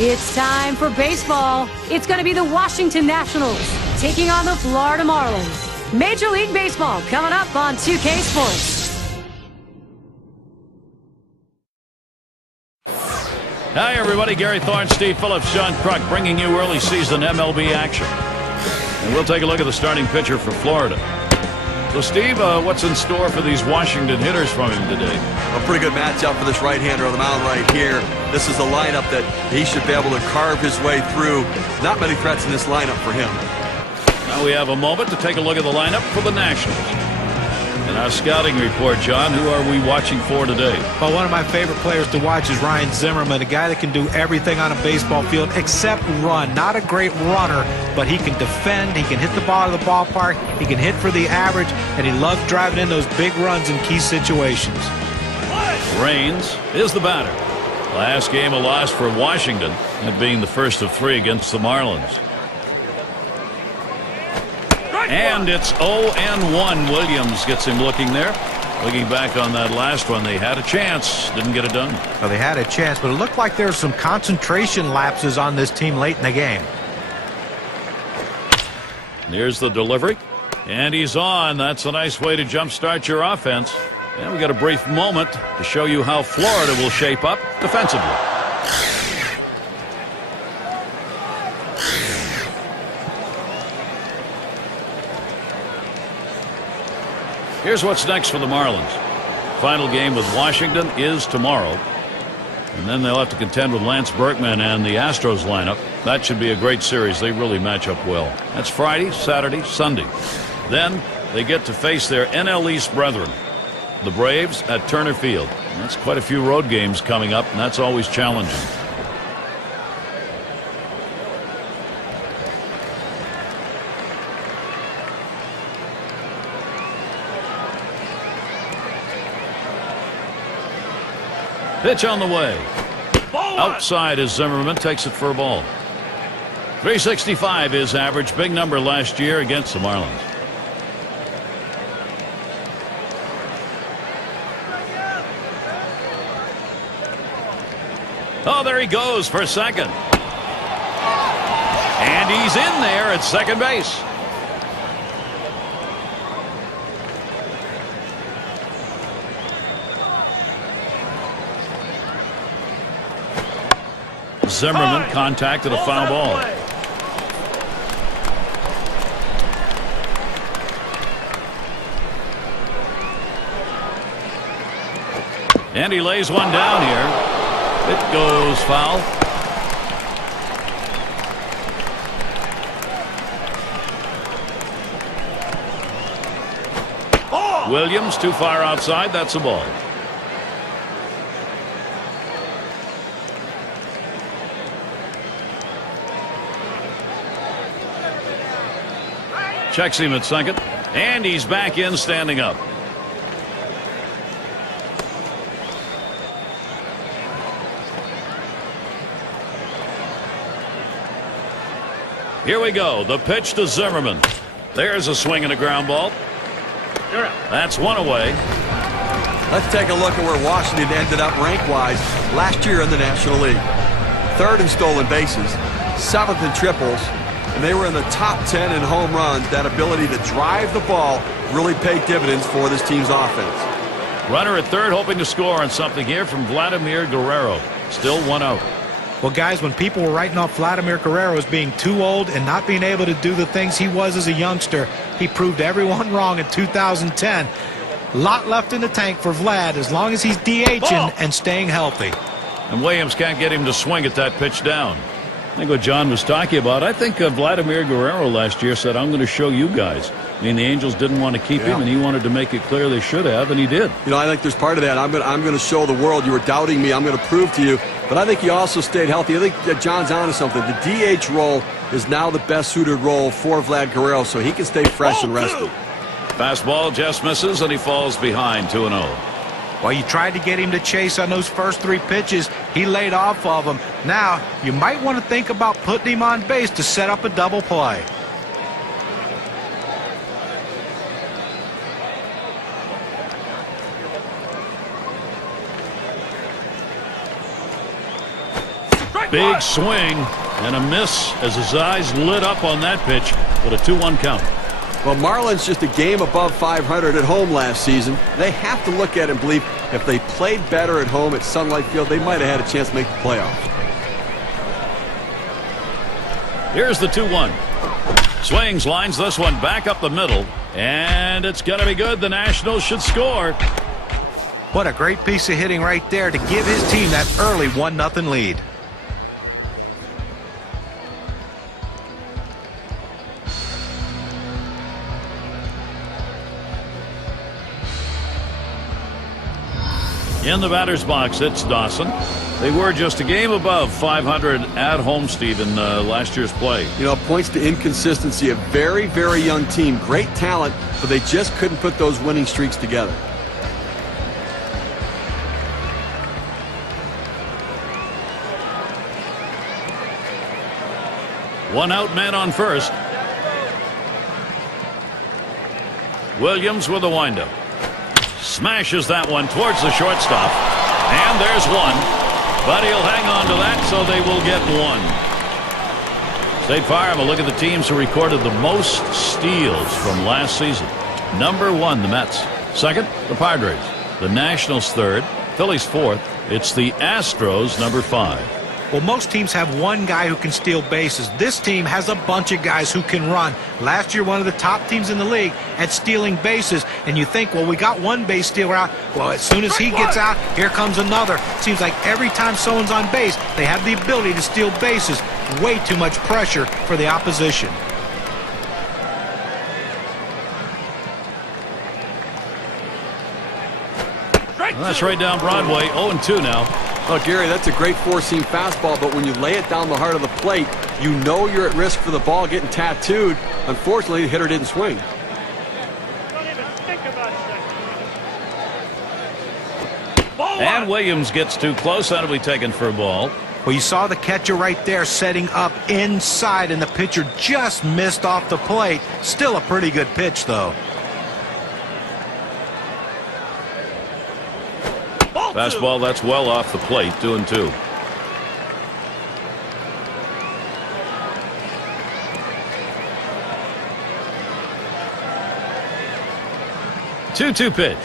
It's time for baseball. It's going to be the Washington Nationals taking on the Florida Marlins. Major League Baseball coming up on 2K Sports. Hi, everybody. Gary Thorne, Steve Phillips, John Kruk bringing you early season MLB action. And we'll take a look at the starting pitcher for Florida. So, Steve, what's in store for these Washington hitters from him today? A pretty good matchup for this right-hander on the mound right here. This is a lineup that he should be able to carve his way through. Not many threats in this lineup for him. Now we have a moment to take a look at the lineup for the Nationals. In our scouting report, John, who are we watching for today? Well, one of my favorite players to watch is Ryan Zimmerman, a guy that can do everything on a baseball field except run. Not a great runner, but he can defend, he can hit the ball to the ballpark, he can hit for the average, and he loves driving in those big runs in key situations. Raines is the batter. Last game a loss for Washington, that being the first of 3 against the Marlins. And it's 0-1. Williams gets him looking there. Looking back on that last one, they had a chance. Didn't get it done. Well, they had a chance, but it looked like there were some concentration lapses on this team late in the game. Here's the delivery. And he's on. That's a nice way to jumpstart your offense. And we got a brief moment to show you how Florida will shape up defensively. Here's what's next for the Marlins. Final game with Washington is tomorrow. And then they'll have to contend with Lance Berkman and the Astros lineup. That should be a great series. They really match up well. That's Friday, Saturday, Sunday. Then they get to face their NL East brethren, the Braves, at Turner Field. And that's quite a few road games coming up, and that's always challenging. Pitch on the way. Outside as Zimmerman takes it for a ball. 365 is average. Big number last year against the Marlins. Oh, there he goes for second. And he's in there at second base. Zimmerman contacted a foul ball. And he lays one down here. It goes foul. Williams too far outside. That's a ball. Checks him at second, and he's back in standing up. Here we go. The pitch to Zimmerman. There's a swing and a ground ball. That's one away. Let's take a look at where Washington ended up rank-wise last year in the National League. 3rd in stolen bases, 7th in triples, and they were in the top 10 in home runs. That ability to drive the ball really paid dividends for this team's offense. Runner at third hoping to score on something here from Vladimir Guerrero. Still 1 out. Well, guys, when people were writing off Vladimir Guerrero as being too old and not being able to do the things he was as a youngster, he proved everyone wrong in 2010. A lot left in the tank for Vlad as long as he's DHing and staying healthy. And Williams can't get him to swing at that pitch down. I think what John was talking about, I think Vladimir Guerrero last year said, I'm going to show you guys. I mean, the Angels didn't want to keep him, and he wanted to make it clear they should have, and he did. You know, I think there's part of that. I'm going to show the world you were doubting me. I'm going to prove to you. But I think he also stayed healthy. I think that John's onto something. The DH role is now the best suited role for Vlad Guerrero, so he can stay fresh and rested. Fastball just misses, and he falls behind 2-0. Well, you tried to get him to chase on those first 3 pitches. He laid off of them. Now, you might want to think about putting him on base to set up a double play. Big swing and a miss as his eyes lit up on that pitch with a 2-1 count. Well, Marlins just a game above 500 at home last season. They have to look at it and believe if they played better at home at Sun Life Field, they might have had a chance to make the playoffs. Here's the 2-1. Swings, lines this one back up the middle, and it's going to be good. The Nationals should score. What a great piece of hitting right there to give his team that early 1-0 lead. In the batter's box, it's Dawson. They were just a game above 500 at home, Steve, in last year's play. You know, points to inconsistency. A very, very young team. Great talent, but they just couldn't put those winning streaks together. One out, man on first. Williams with a windup. Smashes that one towards the shortstop. And there's one. But he'll hang on to that, so they will get one. State Farm, a look at the teams who recorded the most steals from last season. Number 1, the Mets. Second, the Padres. The Nationals third. Phillies fourth. It's the Astros, number 5. Well, most teams have one guy who can steal bases. This team has a bunch of guys who can run. Last year, one of the top teams in the league at stealing bases. And you think, well, we got one base stealer out. Well, as soon as he gets out, here comes another. Seems like every time someone's on base, they have the ability to steal bases. Way too much pressure for the opposition. Well, that's right down Broadway. 0-2 now. Oh, Gary, that's a great four-seam fastball, but when you lay it down the heart of the plate, you know you're at risk for the ball getting tattooed. Unfortunately, the hitter didn't swing. And Williams gets too close. That'll be taken for a ball. Well, you saw the catcher right there setting up inside, and the pitcher just missed off the plate. Still a pretty good pitch, though. Fastball, that's well off the plate, 2-2. Two pitch.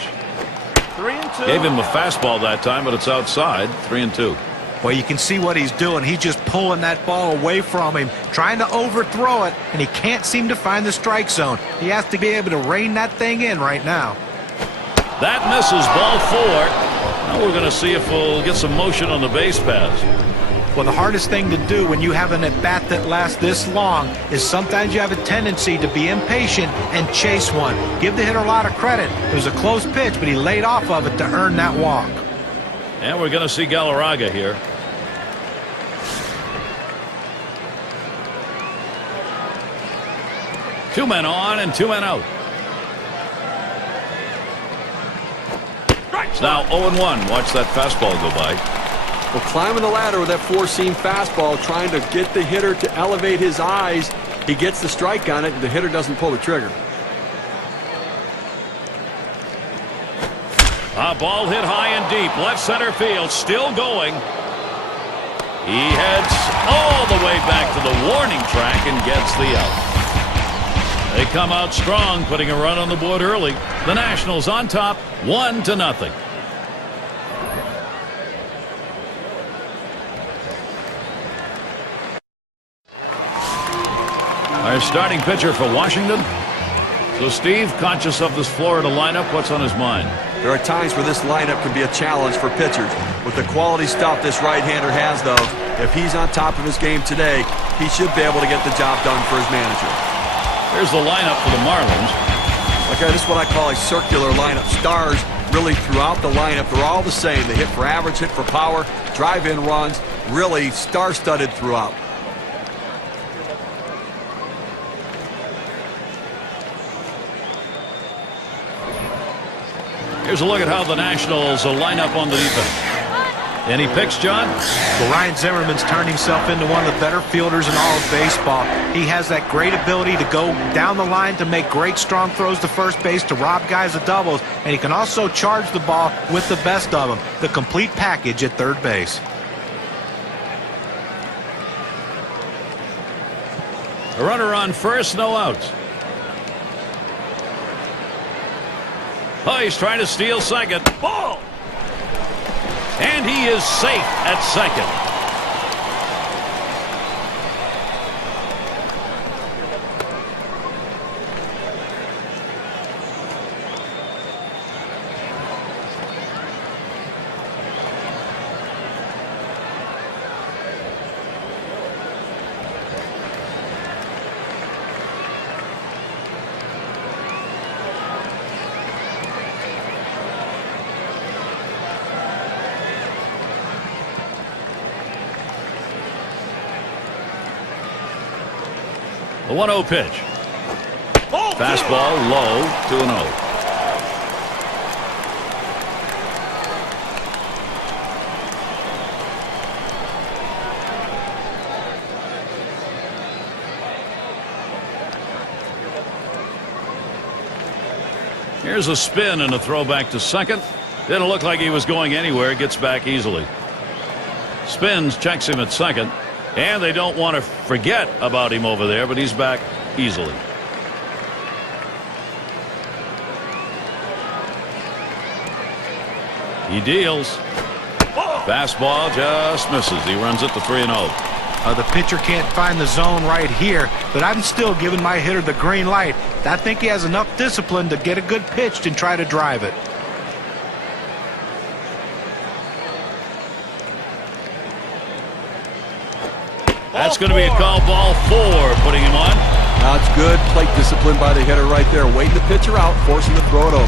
3-2. Gave him a fastball that time, but it's outside. 3-2. Well, you can see what he's doing. He's just pulling that ball away from him, trying to overthrow it, and he can't seem to find the strike zone. He has to be able to rein that thing in right now. That misses, ball 4. Now we're going to see if we'll get some motion on the base pass. Well, the hardest thing to do when you have an at-bat that lasts this long is sometimes you have a tendency to be impatient and chase one. Give the hitter a lot of credit. It was a close pitch, but he laid off of it to earn that walk. And we're going to see Galarraga here. Two men on and 2 men out. It's now 0-1. Watch that fastball go by. Well, climbing the ladder with that four-seam fastball, trying to get the hitter to elevate his eyes. He gets the strike on it, and the hitter doesn't pull the trigger. A ball hit high and deep. Left center field. Still going. He heads all the way back to the warning track and gets the out. They come out strong, putting a run on the board early. The Nationals on top, 1-0. Our starting pitcher for Washington. So, Steve, conscious of this Florida lineup, what's on his mind? There are times where this lineup can be a challenge for pitchers. With the quality stuff this right-hander has, though, if he's on top of his game today, he should be able to get the job done for his manager. Here's the lineup for the Marlins. Okay, this is what I call a circular lineup. Stars really throughout the lineup. They're all the same. They hit for average, hit for power, drive-in runs, really star-studded throughout. Here's a look at how the Nationals will line up on the defense. Any picks, John? Well, Ryan Zimmerman's turned himself into one of the better fielders in all of baseball. He has that great ability to go down the line to make great strong throws to first base, to rob guys of doubles, and he can also charge the ball with the best of them. The complete package at third base. A runner on first, no outs. Oh, he's trying to steal second. Ball! And he is safe at second. The 1-0 pitch. Fastball low, 2-0. Here's a spin and a throw back to second. Didn't look like he was going anywhere. Gets back easily. Spins, checks him at second. And they don't want to forget about him over there, but he's back easily. He deals. Fastball just misses. He runs it to 3-0. The pitcher can't find the zone right here, but I'm still giving my hitter the green light. I think he has enough discipline to get a good pitch and try to drive it. That's going to be a call, ball 4, putting him on. That's good plate discipline by the hitter right there. Waiting the pitcher out, forcing to throw it over.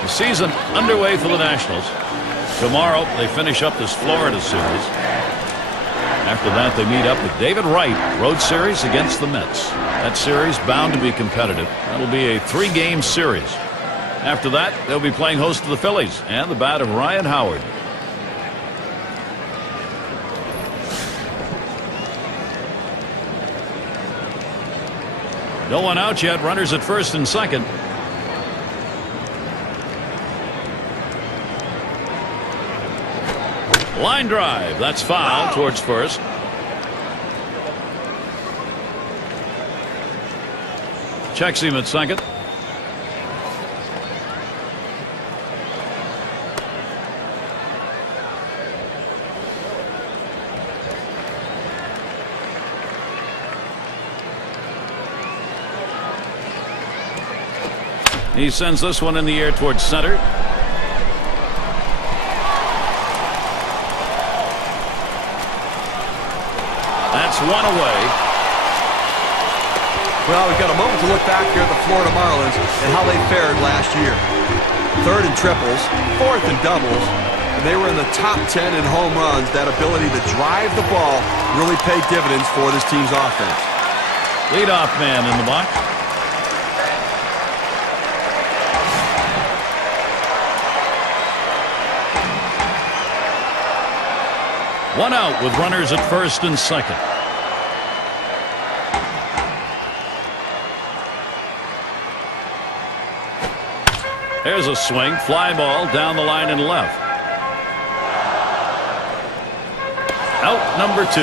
The season underway for the Nationals. Tomorrow they finish up this Florida series. After that they meet up with David Wright, road series against the Mets. That series bound to be competitive. That'll be a 3-game series. After that, they'll be playing host to the Phillies and the bat of Ryan Howard. No one out yet. Runners at first and second. Line drive. That's foul towards first. Checks him at second. He sends this one in the air towards center. That's one away. Well, we've got a moment to look back here at the Florida Marlins and how they fared last year. 3rd in triples, 4th in doubles, and they were in the top 10 in home runs. That ability to drive the ball really paid dividends for this team's offense. Leadoff man in the box. One out with runners at first and second. There's a swing, fly ball down the line and left. Out number 2.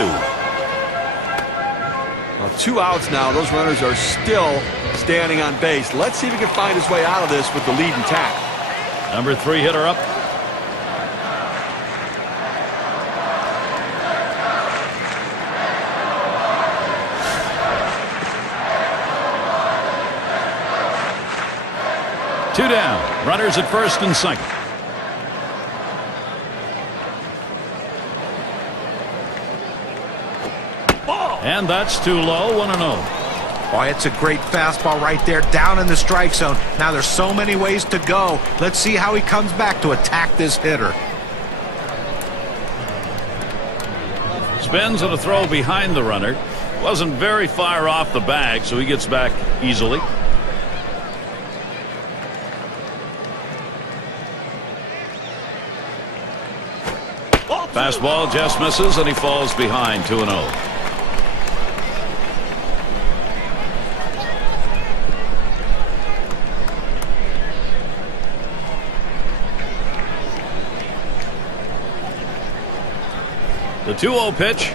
Well, 2 outs now. Those runners are still standing on base. Let's see if he can find his way out of this with the lead intact. Number 3 hitter up. Two down. Runners at first and second. And that's too low. 1-0. Boy, it's a great fastball right there down in the strike zone. Now there's so many ways to go. Let's see how he comes back to attack this hitter. Spins and a throw behind the runner. Wasn't very far off the bag, so he gets back easily. Fastball just misses, and he falls behind. 2-0. The 2-0 pitch.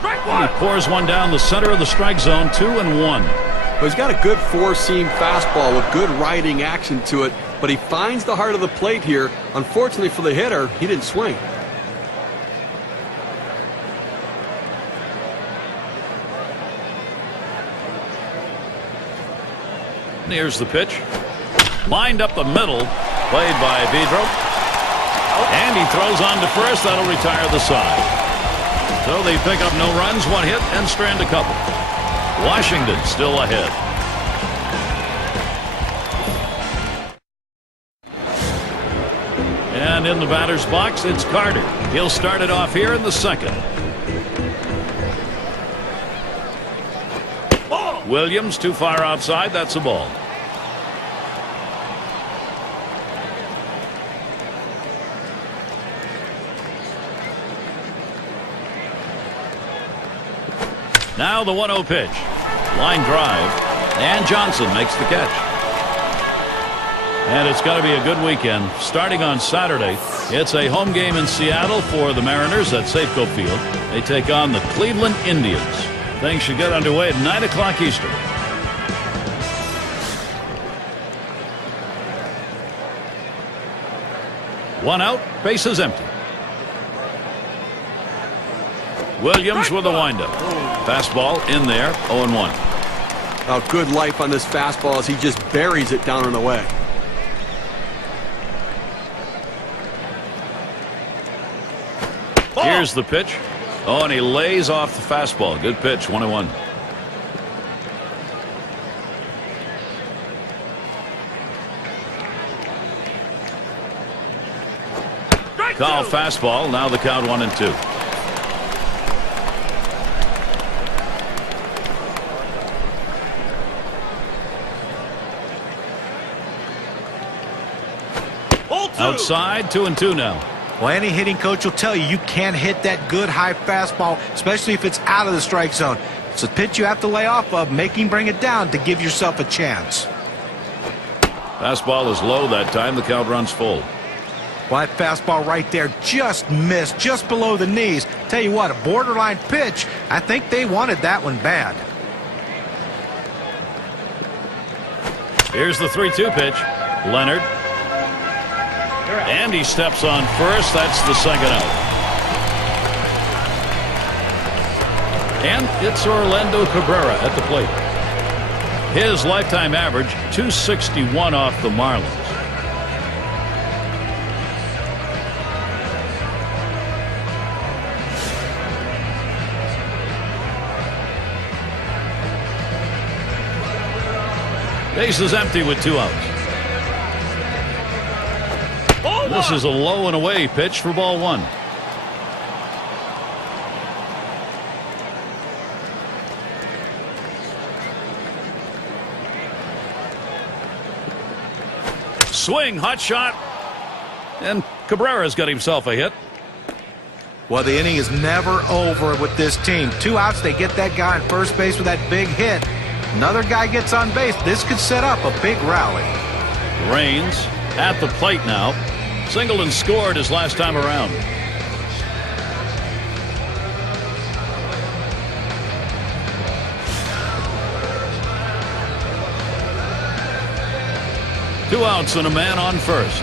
He pours one down the center of the strike zone. 2-1. Well, he's got a good four-seam fastball with good riding action to it, but he finds the heart of the plate here. Unfortunately for the hitter, he didn't swing. Here's the pitch. Lined up the middle. Played by Vidro. And he throws on to first. That'll retire the side. So they pick up no runs, 1 hit, and strand a couple. Washington still ahead. And in the batter's box, it's Carter. He'll start it off here in the second. Williams too far outside. That's a ball. Now the 1-0 pitch. Line drive. And Johnson makes the catch. And it's got to be a good weekend. Starting on Saturday, it's a home game in Seattle for the Mariners at Safeco Field. They take on the Cleveland Indians. Things should get underway at 9 o'clock Eastern. One out, bases empty. Williams with a windup. Fastball in there, 0-1. Oh, good life on this fastball as he just buries it down and away. Here's the pitch. Oh, and he lays off the fastball. Good pitch, 1-1. Call fastball. Now the count 1-2. Outside, 2-2 now. Well, any hitting coach will tell you can't hit that good high fastball, especially if it's out of the strike zone. It's a pitch you have to lay off of, make him bring it down to give yourself a chance. Fastball is low that time. The count runs full. Well, that fastball right there just missed, just below the knees. Tell you what, a borderline pitch. I think they wanted that one bad. Here's the 3-2 pitch. Leonard. And he steps on first. That's the second out. And it's Orlando Cabrera at the plate. His lifetime average, 261 off the Marlins. Base is empty with 2 outs. This is a low and away pitch for ball 1. Swing, hot shot. And Cabrera's got himself a hit. Well, the inning is never over with this team. 2 outs, they get that guy on first base with that big hit. Another guy gets on base. This could set up a big rally. Raines at the plate now. Singleton scored his last time around. Two outs and a man on first.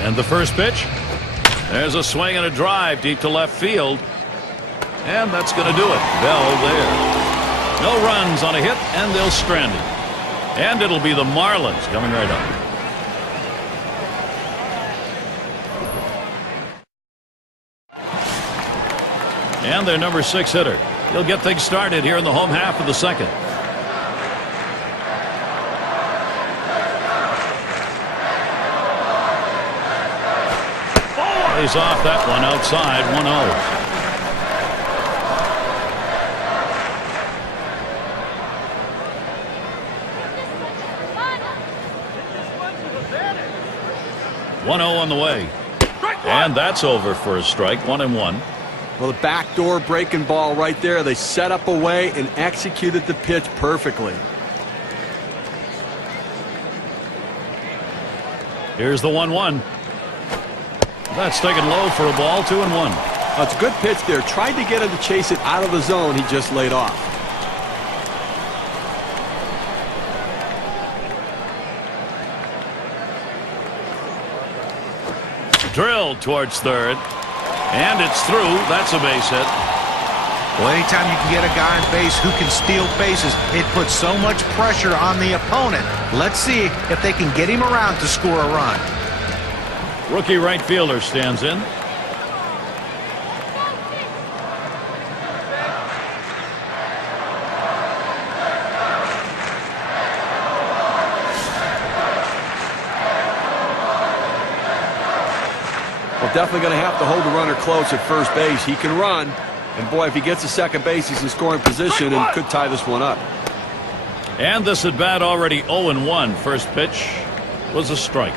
And the first pitch. There's a swing and a drive deep to left field. And that's going to do it. Bell there. No runs on a hit, and they'll strand it. And it'll be the Marlins coming right up. And their number 6 hitter. He'll get things started here in the home half of the second. Plays off that one outside, 1-0. On the way. And that's over for a strike, 1-1. Well, the backdoor breaking ball right there. They set up a way and executed the pitch perfectly. Here's the 1-1. That's taken low for a ball, 2-1. That's a good pitch there. Tried to get him to chase it out of the zone. He just laid off. Drilled towards third. And it's through. That's a base hit. Well, anytime you can get a guy on base who can steal bases, it puts so much pressure on the opponent. Let's see if they can get him around to score a run. Rookie right fielder stands in. Well, definitely going to have to hold the runner close at first base. He can run. And boy, if he gets to second base, he's in scoring position and could tie this one up. And this at bat already 0-1. First pitch was a strike.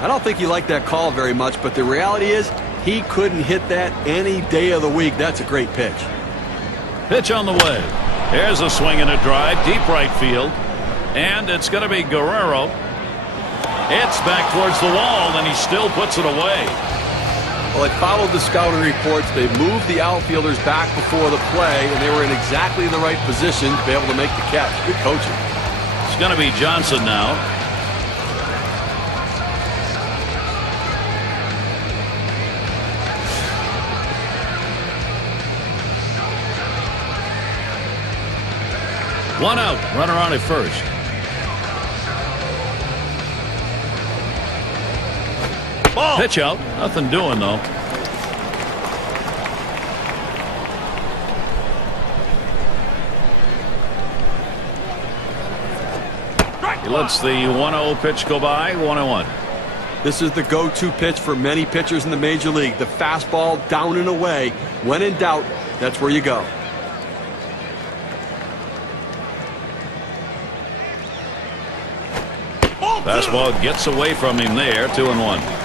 I don't think he liked that call very much, but the reality is he couldn't hit that any day of the week. That's a great pitch. Pitch on the way. Here's a swing and a drive, deep right field. And it's going to be Guerrero. It's back towards the wall, and he still puts it away. Well, they followed the scouting reports. They moved the outfielders back before the play, and they were in exactly the right position to be able to make the catch. Good coaching. It's going to be Johnson now. One out, runner on at first. Ball. Pitch out, nothing doing though. He lets the 1-0 pitch go by. 1-1. This is the go-to pitch for many pitchers in the major league. The fastball down and away. When in doubt, that's where you go. Fastball gets away from him there. 2-1.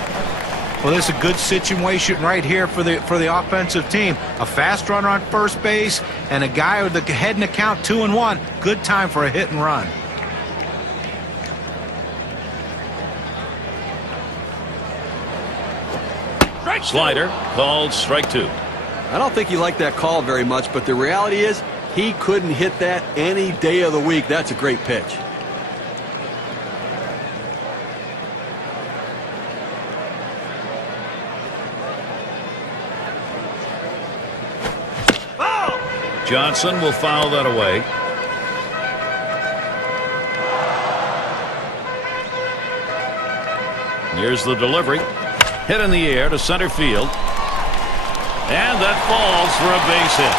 Well, this is a good situation right here for the offensive team. A fast runner on first base and a guy with the head in the count. 2-1. Good time for a hit and run. Slider called strike 2. I don't think he liked that call very much, but the reality is he couldn't hit that any day of the week. That's a great pitch. Johnson will foul that away. Here's the delivery. Hit in the air to center field. And that falls for a base hit.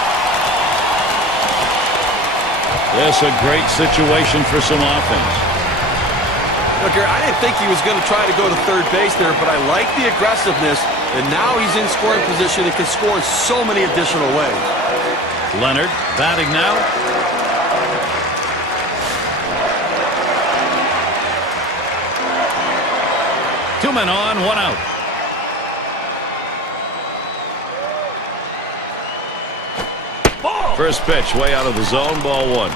This a great situation for some offense. Look, I didn't think he was going to try to go to third base there, but I like the aggressiveness. And now he's in scoring position and can score in so many additional ways. Leonard batting now. Two men on, one out. Ball. First pitch way out of the zone, ball 1.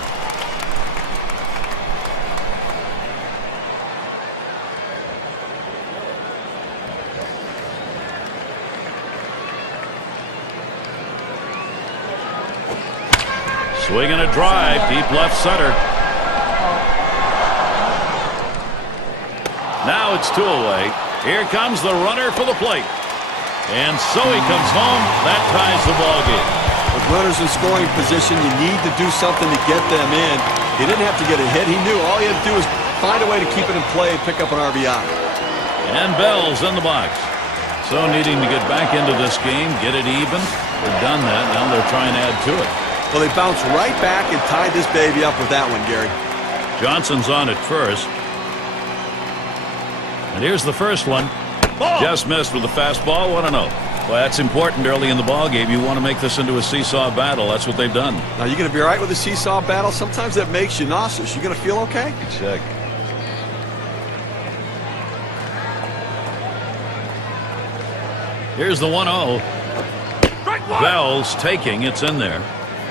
Swing and a drive, deep left center. Now it's 2 away. Here comes the runner for the plate. And so he comes home. That ties the ball game. With runners in scoring position, you need to do something to get them in. He didn't have to get a hit. He knew all he had to do was find a way to keep it in play and pick up an RBI. And Bell's in the box. So needing to get back into this game, get it even. They've done that. Now they're trying to add to it. Well, they bounced right back and tied this baby up with that one, Gary. Johnson's on at first. And here's the first one. Ball. Just missed with the fastball. 1-0. Well, that's important early in the ball game. You want to make this into a seesaw battle. That's what they've done. Now, you're going to be all right with a seesaw battle? Sometimes that makes you nauseous. You're going to feel okay? Check. Here's the 1-0. Bell's taking. It's in there.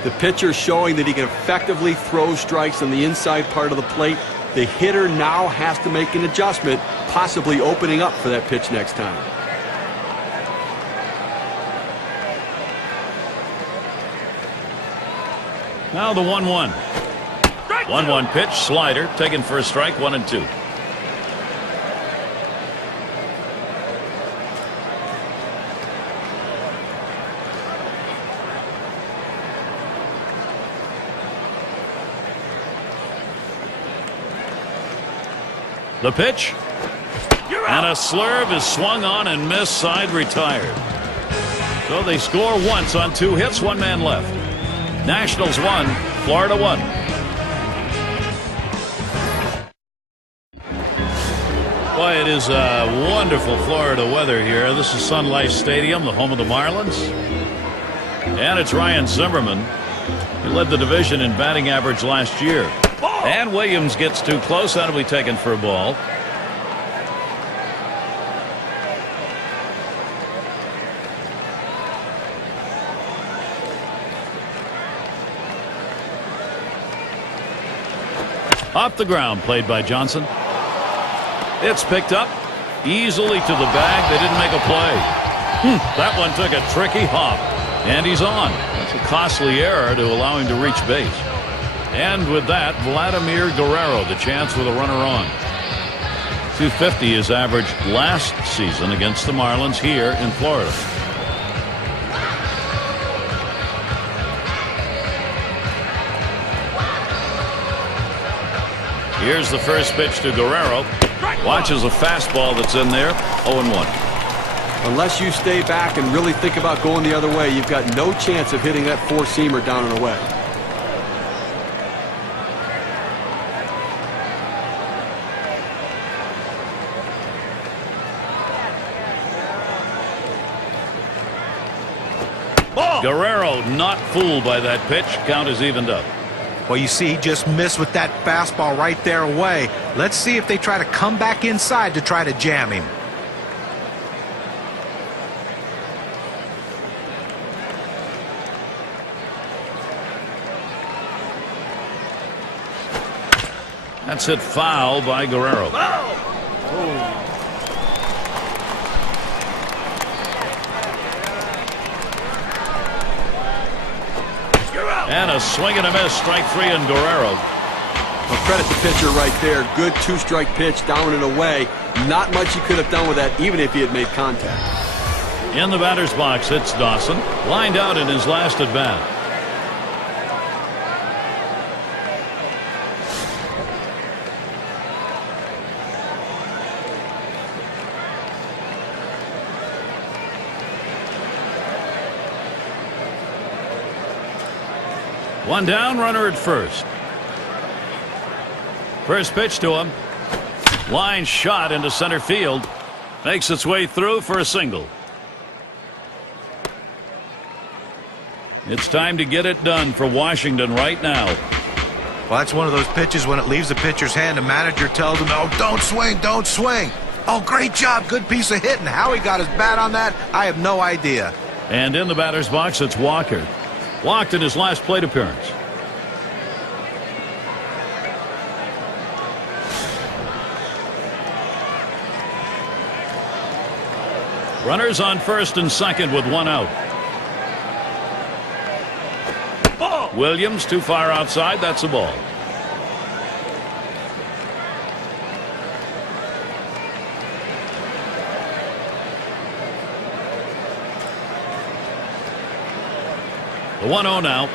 The pitcher showing that he can effectively throw strikes on the inside part of the plate. The hitter now has to make an adjustment, possibly opening up for that pitch next time. Now the 1-1. 1-1 pitch, slider, taken for a strike, 1-2. The pitch. And a slurve is swung on and missed, side retired. So they score once on 2 hits, 1 man left. Nationals 1, Florida 1. Boy, it is wonderful Florida weather here. This is Sun Life Stadium, the home of the Marlins. And it's Ryan Zimmerman. He led the division in batting average last year. And Williams gets too close. That'll be taken for a ball. Off the ground, played by Johnson. It's picked up easily to the bag. They didn't make a play. That one took a tricky hop. And he's on. That's a costly error to allow him to reach base. And with that, Vladimir Guerrero, the chance with a runner on. 250 is averaged last season against the Marlins here in Florida. Here's the first pitch to Guerrero. Watches a fastball that's in there. 0-1. Unless you stay back and really think about going the other way, you've got no chance of hitting that 4-seamer down and away. Guerrero not fooled by that pitch. Count is evened up. Well, you see, he just missed with that fastball right there away. Let's see if they try to come back inside to try to jam him. That's hit foul by Guerrero. And a swing and a miss, strike 3 in Guerrero. Well, credit the pitcher right there. Good 2-strike pitch, down and away. Not much he could have done with that, even if he had made contact. In the batter's box, it's Dawson, lined out in his last at bat. One down, runner at first. First pitch to him. Line shot into center field. Makes its way through for a single. It's time to get it done for Washington right now. Well, that's one of those pitches when it leaves the pitcher's hand, the manager tells him, oh, don't swing, don't swing. Oh, great job, good piece of hitting. How he got his bat on that, I have no idea. And in the batter's box, it's Walker. Walked in his last plate appearance. Runners on first and second with 1 out. Williams too far outside. That's a ball. The 1-0 now.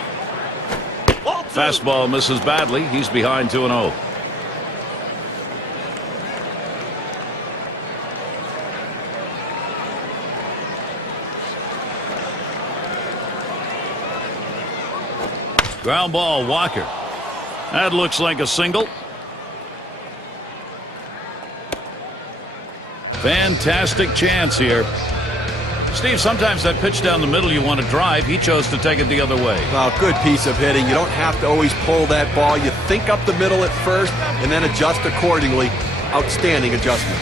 Fastball misses badly. He's behind 2-0. Ground ball, Walker. That looks like a single. Fantastic chance here. Steve, sometimes that pitch down the middle you want to drive. He chose to take it the other way. Well, good piece of hitting. You don't have to always pull that ball. You think up the middle at first and then adjust accordingly. Outstanding adjustment.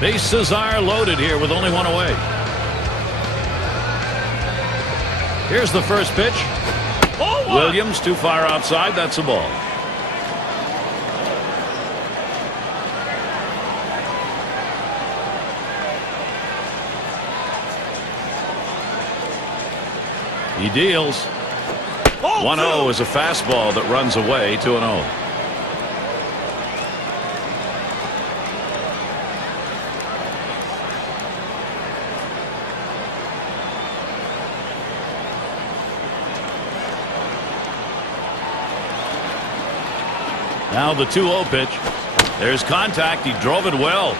Bases are loaded here with only 1 away. Here's the first pitch. Williams too far outside. That's a ball. He deals. 1-0 is a fastball that runs away. 2-0. Now the 2-0 pitch. There's contact. He drove it well.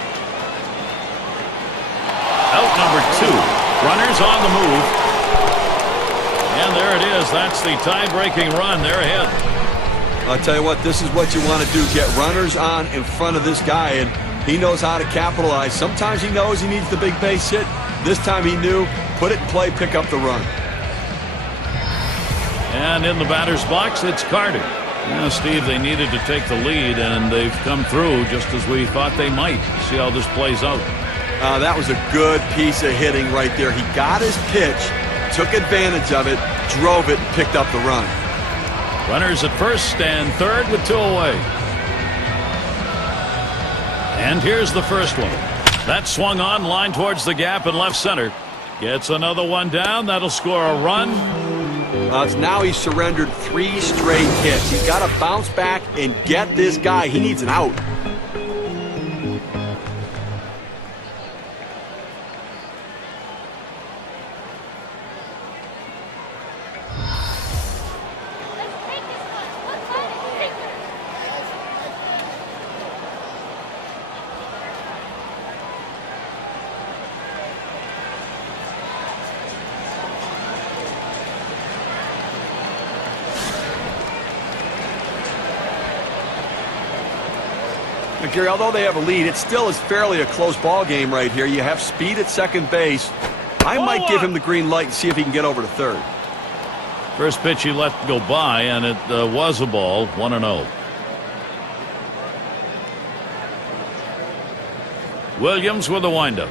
Out number 2. Runners on the move. And there it is. That's the tie-breaking run. They're ahead. I'll tell you what, this is what you want to do. Get runners on in front of this guy, and he knows how to capitalize. Sometimes he knows he needs the big base hit. This time he knew. Put it in play, pick up the run. And in the batter's box, it's Carter. Yeah, Steve, they needed to take the lead, and they've come through just as we thought they might. See how this plays out. That was a good piece of hitting right there. He got his pitch, took advantage of it, drove it, and picked up the run. Runners at first and third with 2 away. And here's the first one. That swung on, line towards the gap in left center. Gets another one down. That'll score a run. Now he's surrendered 3 straight hits. He's got to bounce back and get this guy. He needs an out. Gary, although they have a lead, it still is fairly a close ball game right here. You have speed at second base. I might give him the green light and see if he can get over to third. First pitch he let go by, and it was a ball. 1-0. Williams with the windup.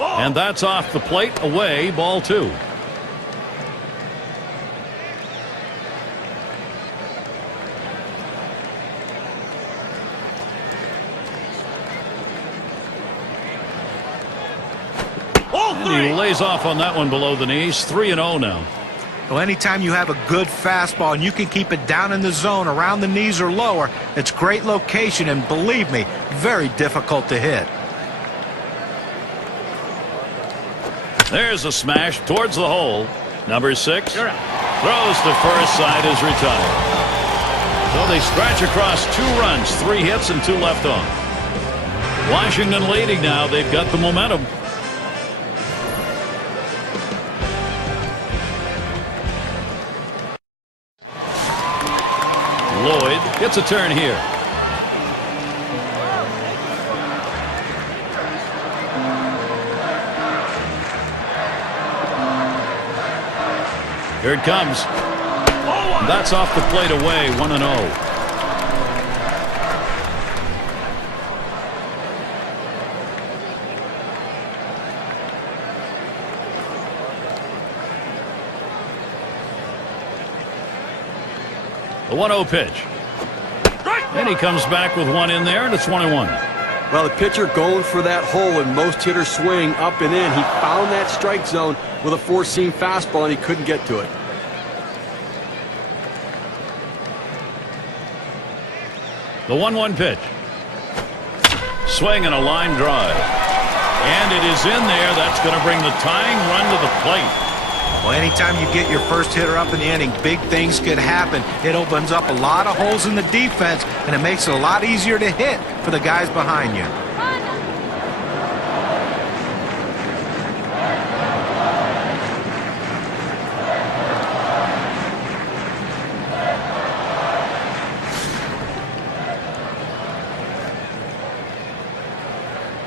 And that's off the plate. Away. Ball 2. He lays off on that one below the knees. 3-0 now. Well, anytime you have a good fastball and you can keep it down in the zone around the knees or lower, it's great location, and believe me, very difficult to hit. There's a smash towards the hole. Number 6 throws to first. Side is retired. So they scratch across 2 runs, 3 hits, and 2 left on. Washington leading now. They've got the momentum. Lloyd gets a turn here. Here it comes. That's off the plate away. 1-0. The 1-0 pitch. And he comes back with one in there, and it's 1-1. Well, the pitcher going for that hole, and most hitters swing up and in. He found that strike zone with a 4-seam fastball, and he couldn't get to it. The 1-1 pitch. Swing and a line drive. And it is in there. That's going to bring the tying run to the plate. Well, anytime you get your first hitter up in the inning, big things could happen. It opens up a lot of holes in the defense, and it makes it a lot easier to hit for the guys behind you.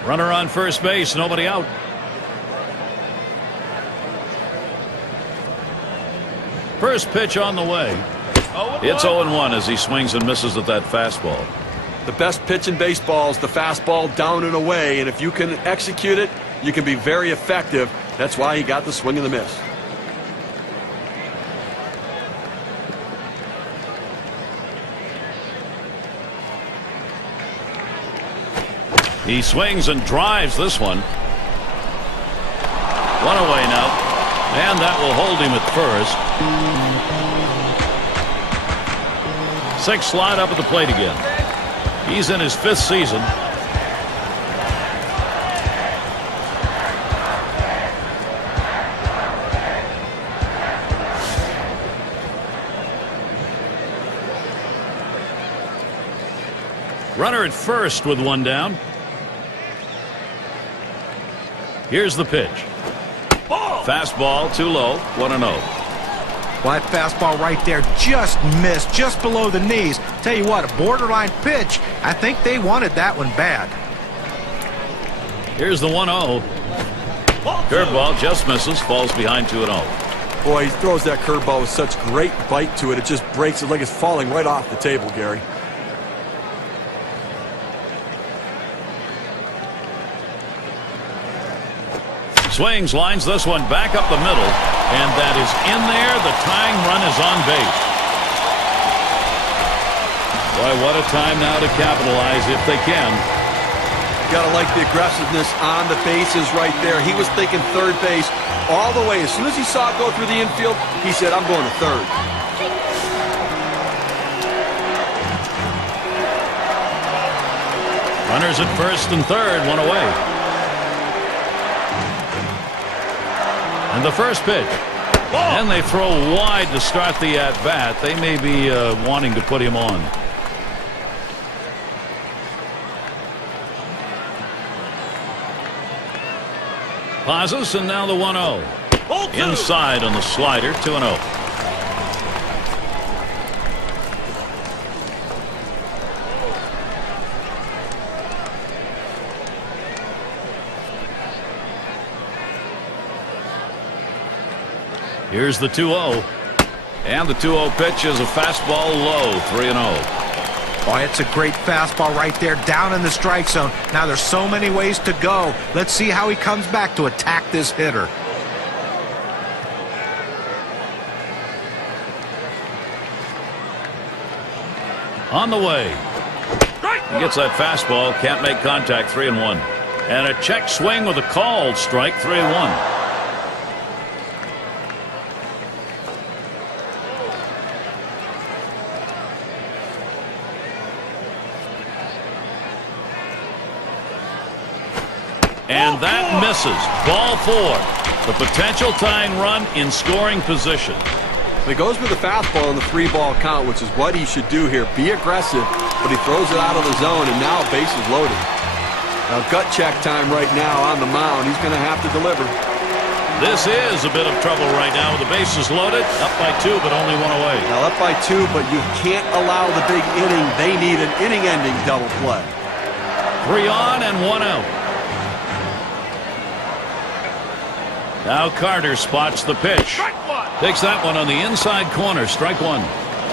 Runner on first base, nobody out. First pitch on the way. It's 0-1 as he swings and misses at that fastball. The best pitch in baseball is the fastball down and away, and if you can execute it, you can be very effective. That's why he got the swing and the miss. He swings and drives this one. 1 away now. And that will hold him at first. 6 slide up at the plate again. He's in his 5th season. Runner at first with 1 down. Here's the pitch. Fastball too low. 1-0. Well, that fastball right there just missed, just below the knees. Tell you what, a borderline pitch. I think they wanted that one bad. Here's the 1-0. Curveball just misses, falls behind 2-0. Boy, he throws that curveball with such great bite to it. It just breaks it like it's falling right off the table, Gary. Swings, lines this one back up the middle, and that is in there. The tying run is on base. Boy, what a time now to capitalize if they can. You gotta like the aggressiveness on the bases right there. He was thinking third base all the way. As soon as he saw it go through the infield, he said, I'm going to third. Runners at first and third, 1 away. And the first pitch. And they throw wide to start the at-bat. They may be wanting to put him on. Pauses, and now the 1-0. Inside on the slider, 2-0. Here's the 2-0. And the 2-0 pitch is a fastball low, 3-0. Oh, it's a great fastball right there, down in the strike zone. Now there's so many ways to go. Let's see how he comes back to attack this hitter. On the way. He gets that fastball, can't make contact, 3-1. And a check swing with a called strike, 3-1. And that misses. Ball 4. The potential tying run in scoring position. It goes with the fastball in the 3-ball count, which is what he should do here. Be aggressive, but he throws it out of the zone, and now base is loaded. Now gut check time right now on the mound. He's going to have to deliver. This is a bit of trouble right now with the bases loaded. Up by 2, but only 1 away. Now up by 2, but you can't allow the big inning. They need an inning-ending double play. 3 on and 1 out. Now Carter spots the pitch. Takes that one on the inside corner. Strike 1.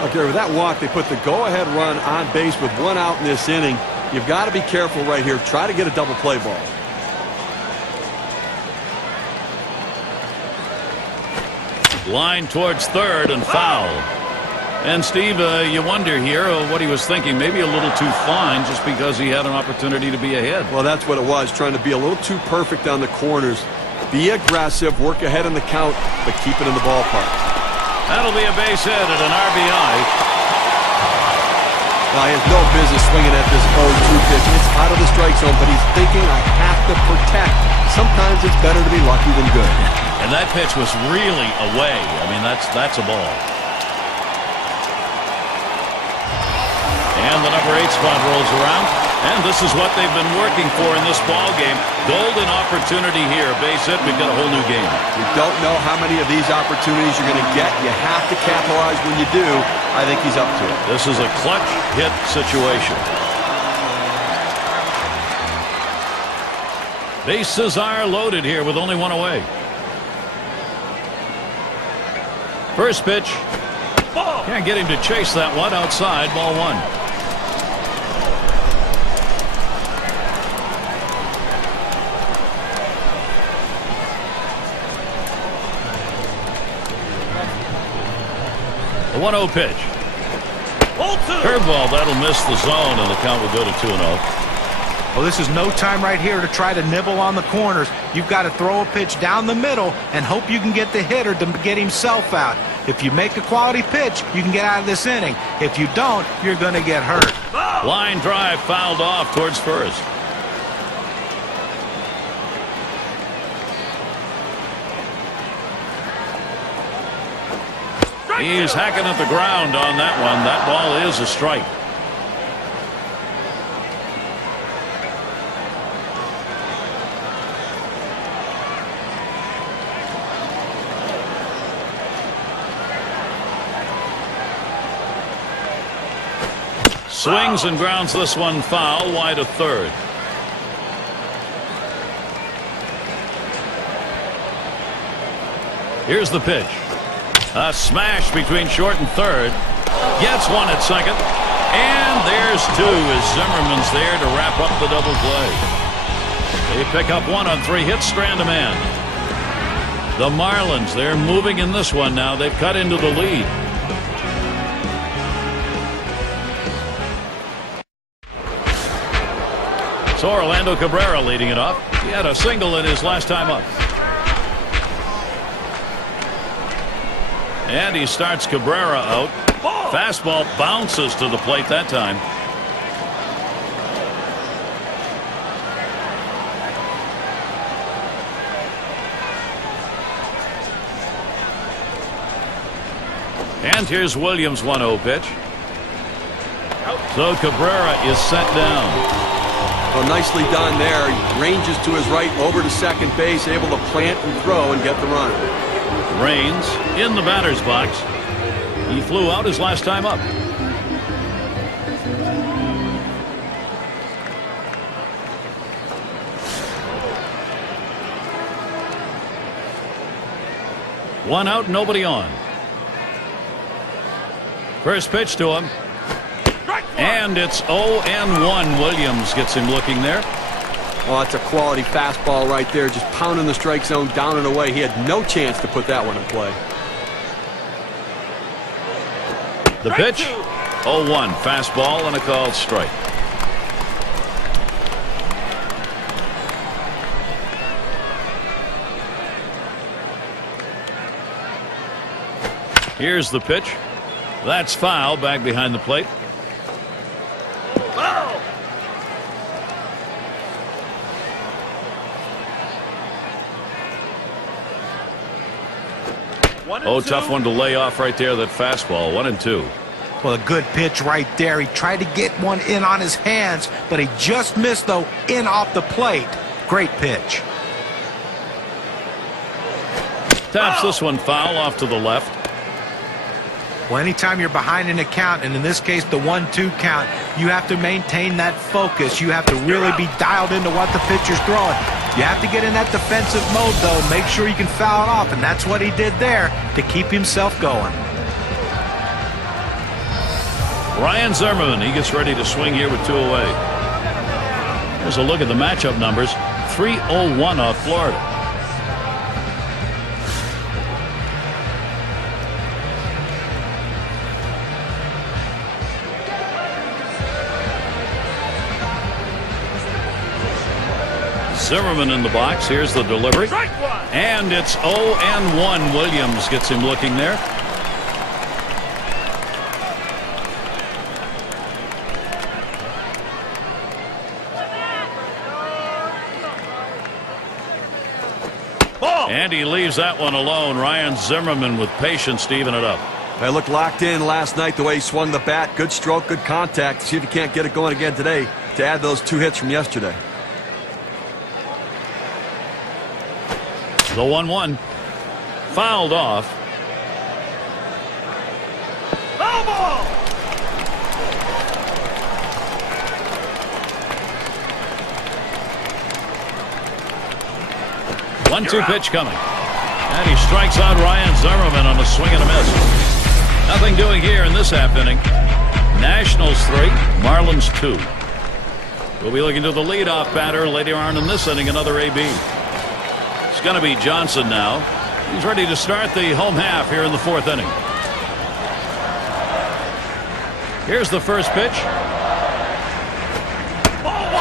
Okay, with that walk, they put the go-ahead run on base with 1 out in this inning. You've got to be careful right here. Try to get a double play ball. Line towards third and foul. And Steve, you wonder here what he was thinking. Maybe a little too fine just because he had an opportunity to be ahead. Well, that's what it was. Trying to be a little too perfect on the corners. Be aggressive, work ahead in the count, but keep it in the ballpark. That'll be a base hit at an RBI. Now, he has no business swinging at this 0-2 pitch. It's out of the strike zone, but he's thinking, I have to protect. Sometimes it's better to be lucky than good. And that pitch was really away. I mean, that's a ball. And the number 8 spot rolls around. And this is what they've been working for in this ball game. Golden opportunity here. Base hit, we've got a whole new game. You don't know how many of these opportunities you're going to get. You have to capitalize when you do. I think he's up to it. This is a clutch hit situation. Bases are loaded here with only 1 away. First pitch. Can't get him to chase that one outside. Ball 1. The 1-0 pitch. Curveball, that'll miss the zone, and the count will go to 2-0. Well, this is no time right here to try to nibble on the corners. You've got to throw a pitch down the middle and hope you can get the hitter to get himself out. If you make a quality pitch, you can get out of this inning. If you don't, you're going to get hurt. Line drive fouled off towards first. He's hacking at the ground on that one. That ball is a strike. Swings and grounds this one foul, wide of third. Here's the pitch. A smash between short and third. Gets one at second. And there's two as Zimmerman's there to wrap up the double play. They pick up one on 3 hits, strand a man. The Marlins, they're moving in this one now. They've cut into the lead. So Orlando Cabrera leading it off. He had a single in his last time up. And he starts Cabrera out. Fastball bounces to the plate that time. And here's Williams' 1-0 pitch. So Cabrera is set down. Well, nicely done there. He ranges to his right over to second base, able to plant and throw and get the run. Raines in the batter's box. He flew out his last time up. One out, nobody on. First pitch to him. And it's 0-1. Williams gets him looking there. Oh, that's a quality fastball right there, just pounding the strike zone down and away. He had no chance to put that one in play. The pitch, 0-1. Fastball and a called strike. Here's the pitch. That's foul, back behind the plate. Oh, tough one to lay off right there, that fastball. 1-2. Well, a good pitch right there. He tried to get one in on his hands, but he just missed, though, in off the plate. Great pitch. Taps this one foul off to the left. Well, anytime you're behind in a count, and in this case the 1-2 count, you have to maintain that focus. You have to really be dialed into what the pitcher's throwing. You have to get in that defensive mode, though. Make sure you can foul it off, and that's what he did there to keep himself going. Ryan Zimmerman, he gets ready to swing here with 2 away. Here's a look at the matchup numbers. 3-0-1 off Florida. Zimmerman in the box. Here's the delivery. And it's 0-1. Williams gets him looking there. And he leaves that one alone. Ryan Zimmerman with patience to even it up. They looked locked in last night the way he swung the bat. Good stroke, good contact. See if he can't get it going again today to add those 2 hits from yesterday. The 1-1 fouled off. Foul ball. 1-2 pitch coming. And he strikes out Ryan Zimmerman on a swing and a miss. Nothing doing here in this half inning. Nationals 3, Marlins 2. We'll be looking to the leadoff batter later on in this inning, another AB. It's going to be Johnson now. He's ready to start the home half here in the 4th inning. Here's the first pitch.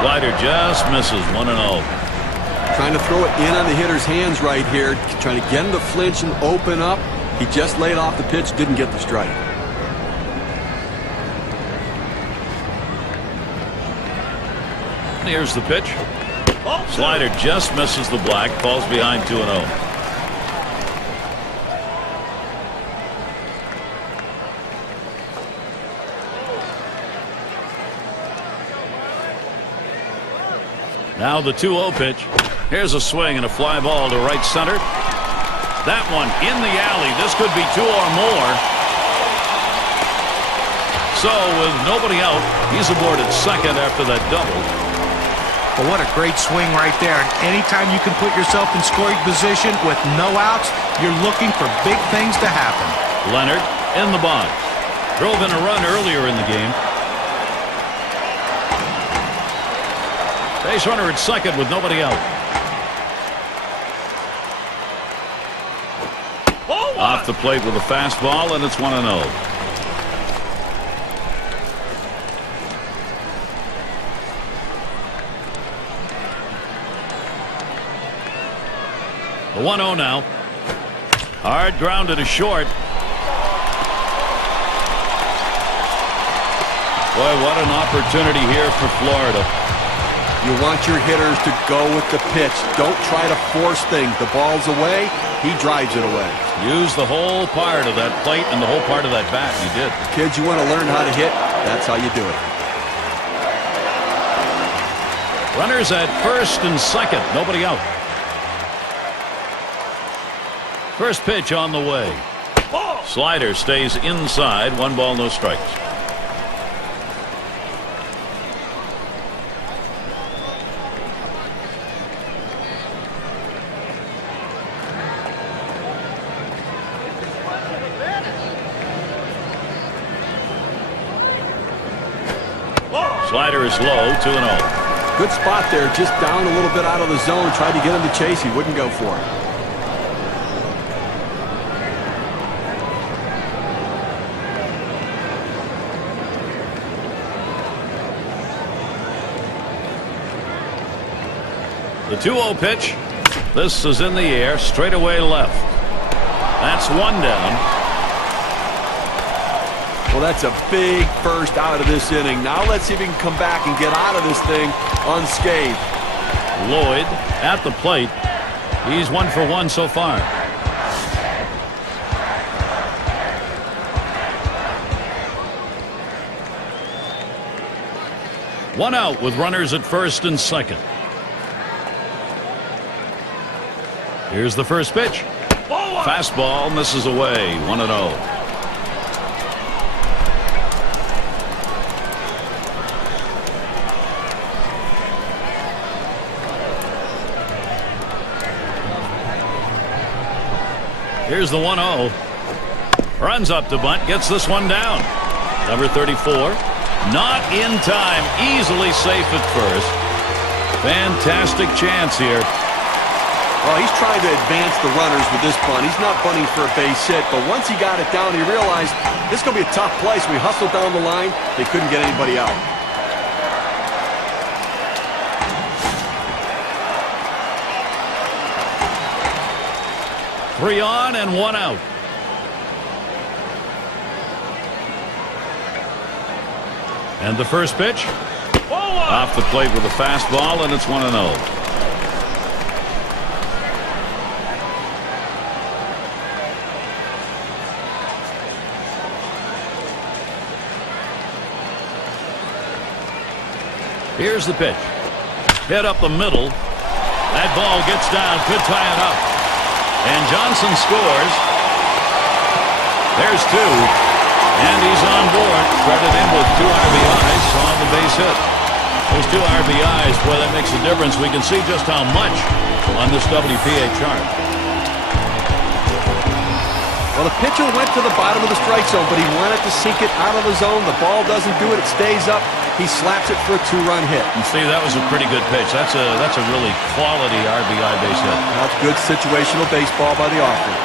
Slider just misses. 1-0. Trying to throw it in on the hitter's hands right here. Trying to get him to flinch and open up. He just laid off the pitch. Didn't get the strike. Here's the pitch. Slider just misses the black. Falls behind 2-0. Now the 2-0 pitch. Here's a swing and a fly ball to right center. That one in the alley. This could be 2 or more. So with nobody out, he's aboard at second after that double. But what a great swing right there. And anytime you can put yourself in scoring position with no outs, you're looking for big things to happen. Leonard in the box. Drove in a run earlier in the game. Base runner at second with nobody out. Off the plate with a fastball, and it's 1-0. The 1-0 now. Hard grounded to short. Boy, what an opportunity here for Florida. You want your hitters to go with the pitch. Don't try to force things. The ball's away. He drives it away. Use the whole part of that plate and the whole part of that bat. You did. Kids, you want to learn how to hit? That's how you do it. Runners at first and second. Nobody out. First pitch on the way. Slider stays inside. 1 ball, no strikes. Slider is low. 2-0. Good spot there. Just down a little bit out of the zone. Tried to get him to chase. He wouldn't go for it. The 2-0 pitch. This is in the air. Straight away left. That's 1 down. Well, that's a big first out of this inning. Now let's see if he can come back and get out of this thing unscathed. Lloyd at the plate. He's 1 for 1 so far. One out with runners at first and second. Here's the first pitch. Fastball misses away. 1-0. Here's the 1-0. Runs up to bunt. Gets this one down. Number 34. Not in time. Easily safe at first. Fantastic chance here. Well, he's trying to advance the runners with this bunt. He's not bunting for a base hit, but once he got it down, he realized this is going to be a tough play, so he hustled down the line. They couldn't get anybody out. Three on and 1 out. And the first pitch. Off the plate with a fastball, and it's 1-0. Here's the pitch. Hit up the middle. That ball gets down. Could tie it up. And Johnson scores. There's 2. And he's on board. Credit in with 2 RBIs on the base hit. Those 2 RBIs, boy, that makes a difference. We can see just how much on this WPA chart. Well, the pitcher went to the bottom of the strike zone, but he wanted to sink it out of the zone. The ball doesn't do it. It stays up. He slaps it for a 2-run hit. And Steve, that was a pretty good pitch. That's a really quality RBI base hit. That's good situational baseball by the offense.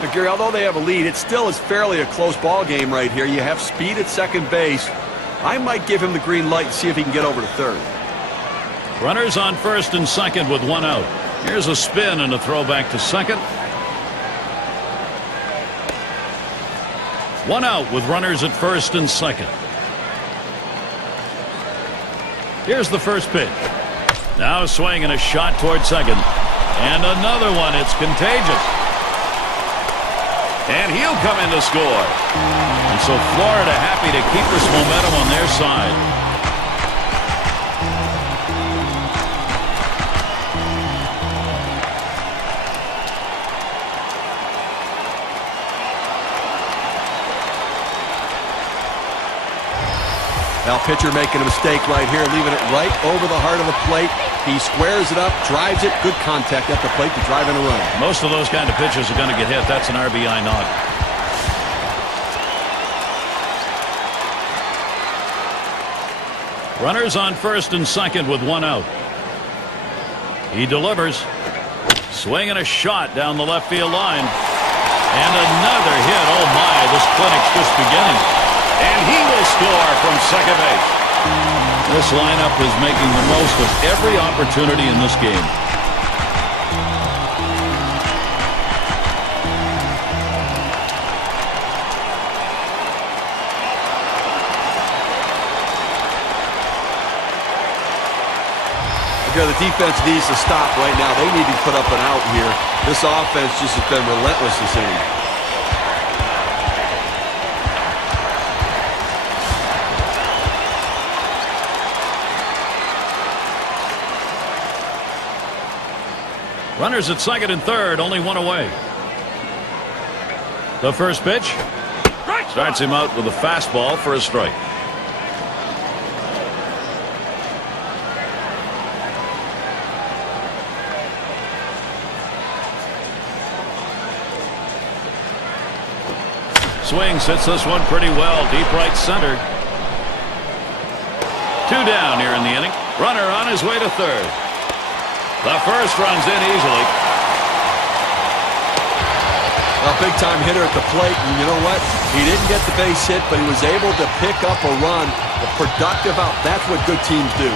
But Gary, although they have a lead, it still is fairly a close ball game right here. You have speed at second base. I might give him the green light and see if he can get over to third. Runners on first and second with one out. Here's a spin and a throw back to second. One out with runners at first and second. Here's the first pitch. Now a swing and a shot toward second. And another one. It's contagious. And he'll come in to score. And so Florida happy to keep this momentum on their side. Now pitcher making a mistake right here, leaving it right over the heart of the plate. He squares it up, drives it, good contact at the plate to drive in a run. Most of those kind of pitches are going to get hit. That's an RBI knock. Runners on first and second with one out. He delivers. Swing and a shot down the left field line. And another hit. Oh my, this clinic's just beginning. And he will score from second base. This lineup is making the most of every opportunity in this game. The defense needs to stop right now. They need to put up an out here. This offense just has been relentless this inning. Runners at second and third, only one away. The first pitch starts him out with a fastball for a strike. Swings, hits this one pretty well, deep right center. Two down here in the inning. Runner on his way to third. The first runs in easily. A big-time hitter at the plate, and you know what? He didn't get the base hit, but he was able to pick up a run. A productive out. That's what good teams do.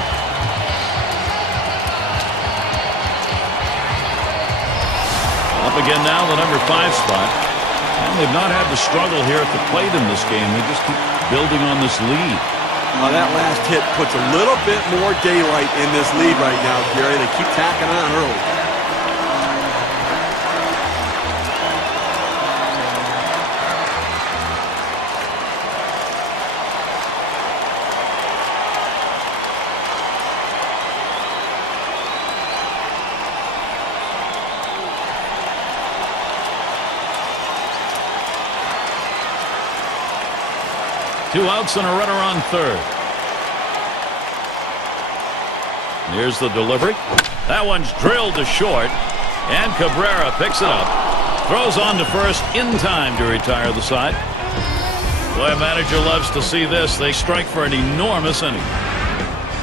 Up again now, the number 5 spot. And they've not had the struggle here at the plate in this game. They just keep building on this lead. That last hit puts a little bit more daylight in this lead right now, Gary. They keep tacking on early. Two outs and a runner on third. Here's the delivery. That one's drilled to short. And Cabrera picks it up. Throws on to first in time to retire the side. Boy, a manager loves to see this. They strike for an enormous inning.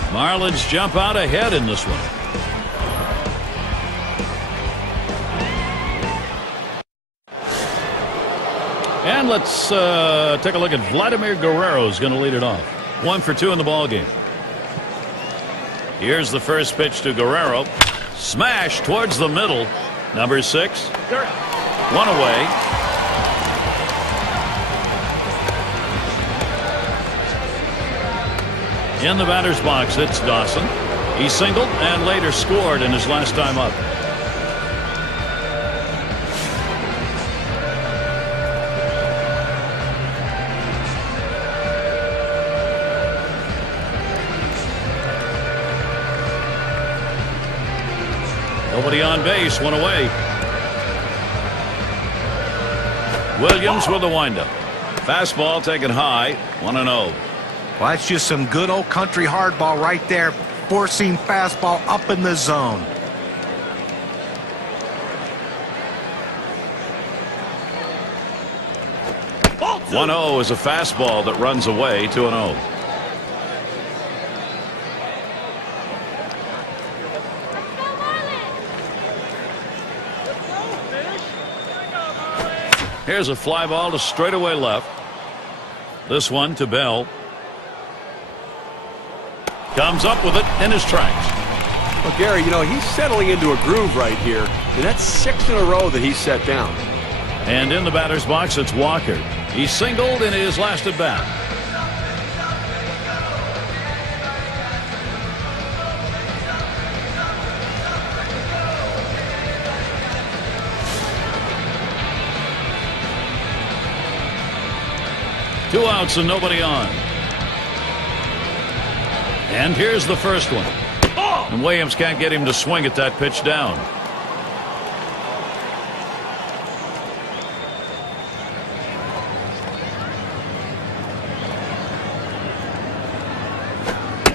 Marlins jump out ahead in this one. And let's take a look at Vladimir Guerrero, who's going to lead it off. 1 for 2 in the ball game. Here's the first pitch to Guerrero. Smash towards the middle. Number 6. One away. In the batter's box, it's Dawson. He singled and later scored in his last time up. Nobody on base, one away. Williams with the windup. Fastball taken high, 1-0. Well, that's just some good old country hardball right there. Four-seam fastball up in the zone. Oh, 1-0 is a fastball that runs away, 2-0. Here's a fly ball to straightaway left. This one to Bell. Comes up with it in his tracks. Well, Gary, you know, he's settling into a groove right here, and that's 6 in a row that he's set down. And in the batter's box, it's Walker. He singled in his last at bat. Two outs and nobody on. And here's the first one. And Williams can't get him to swing at that pitch down.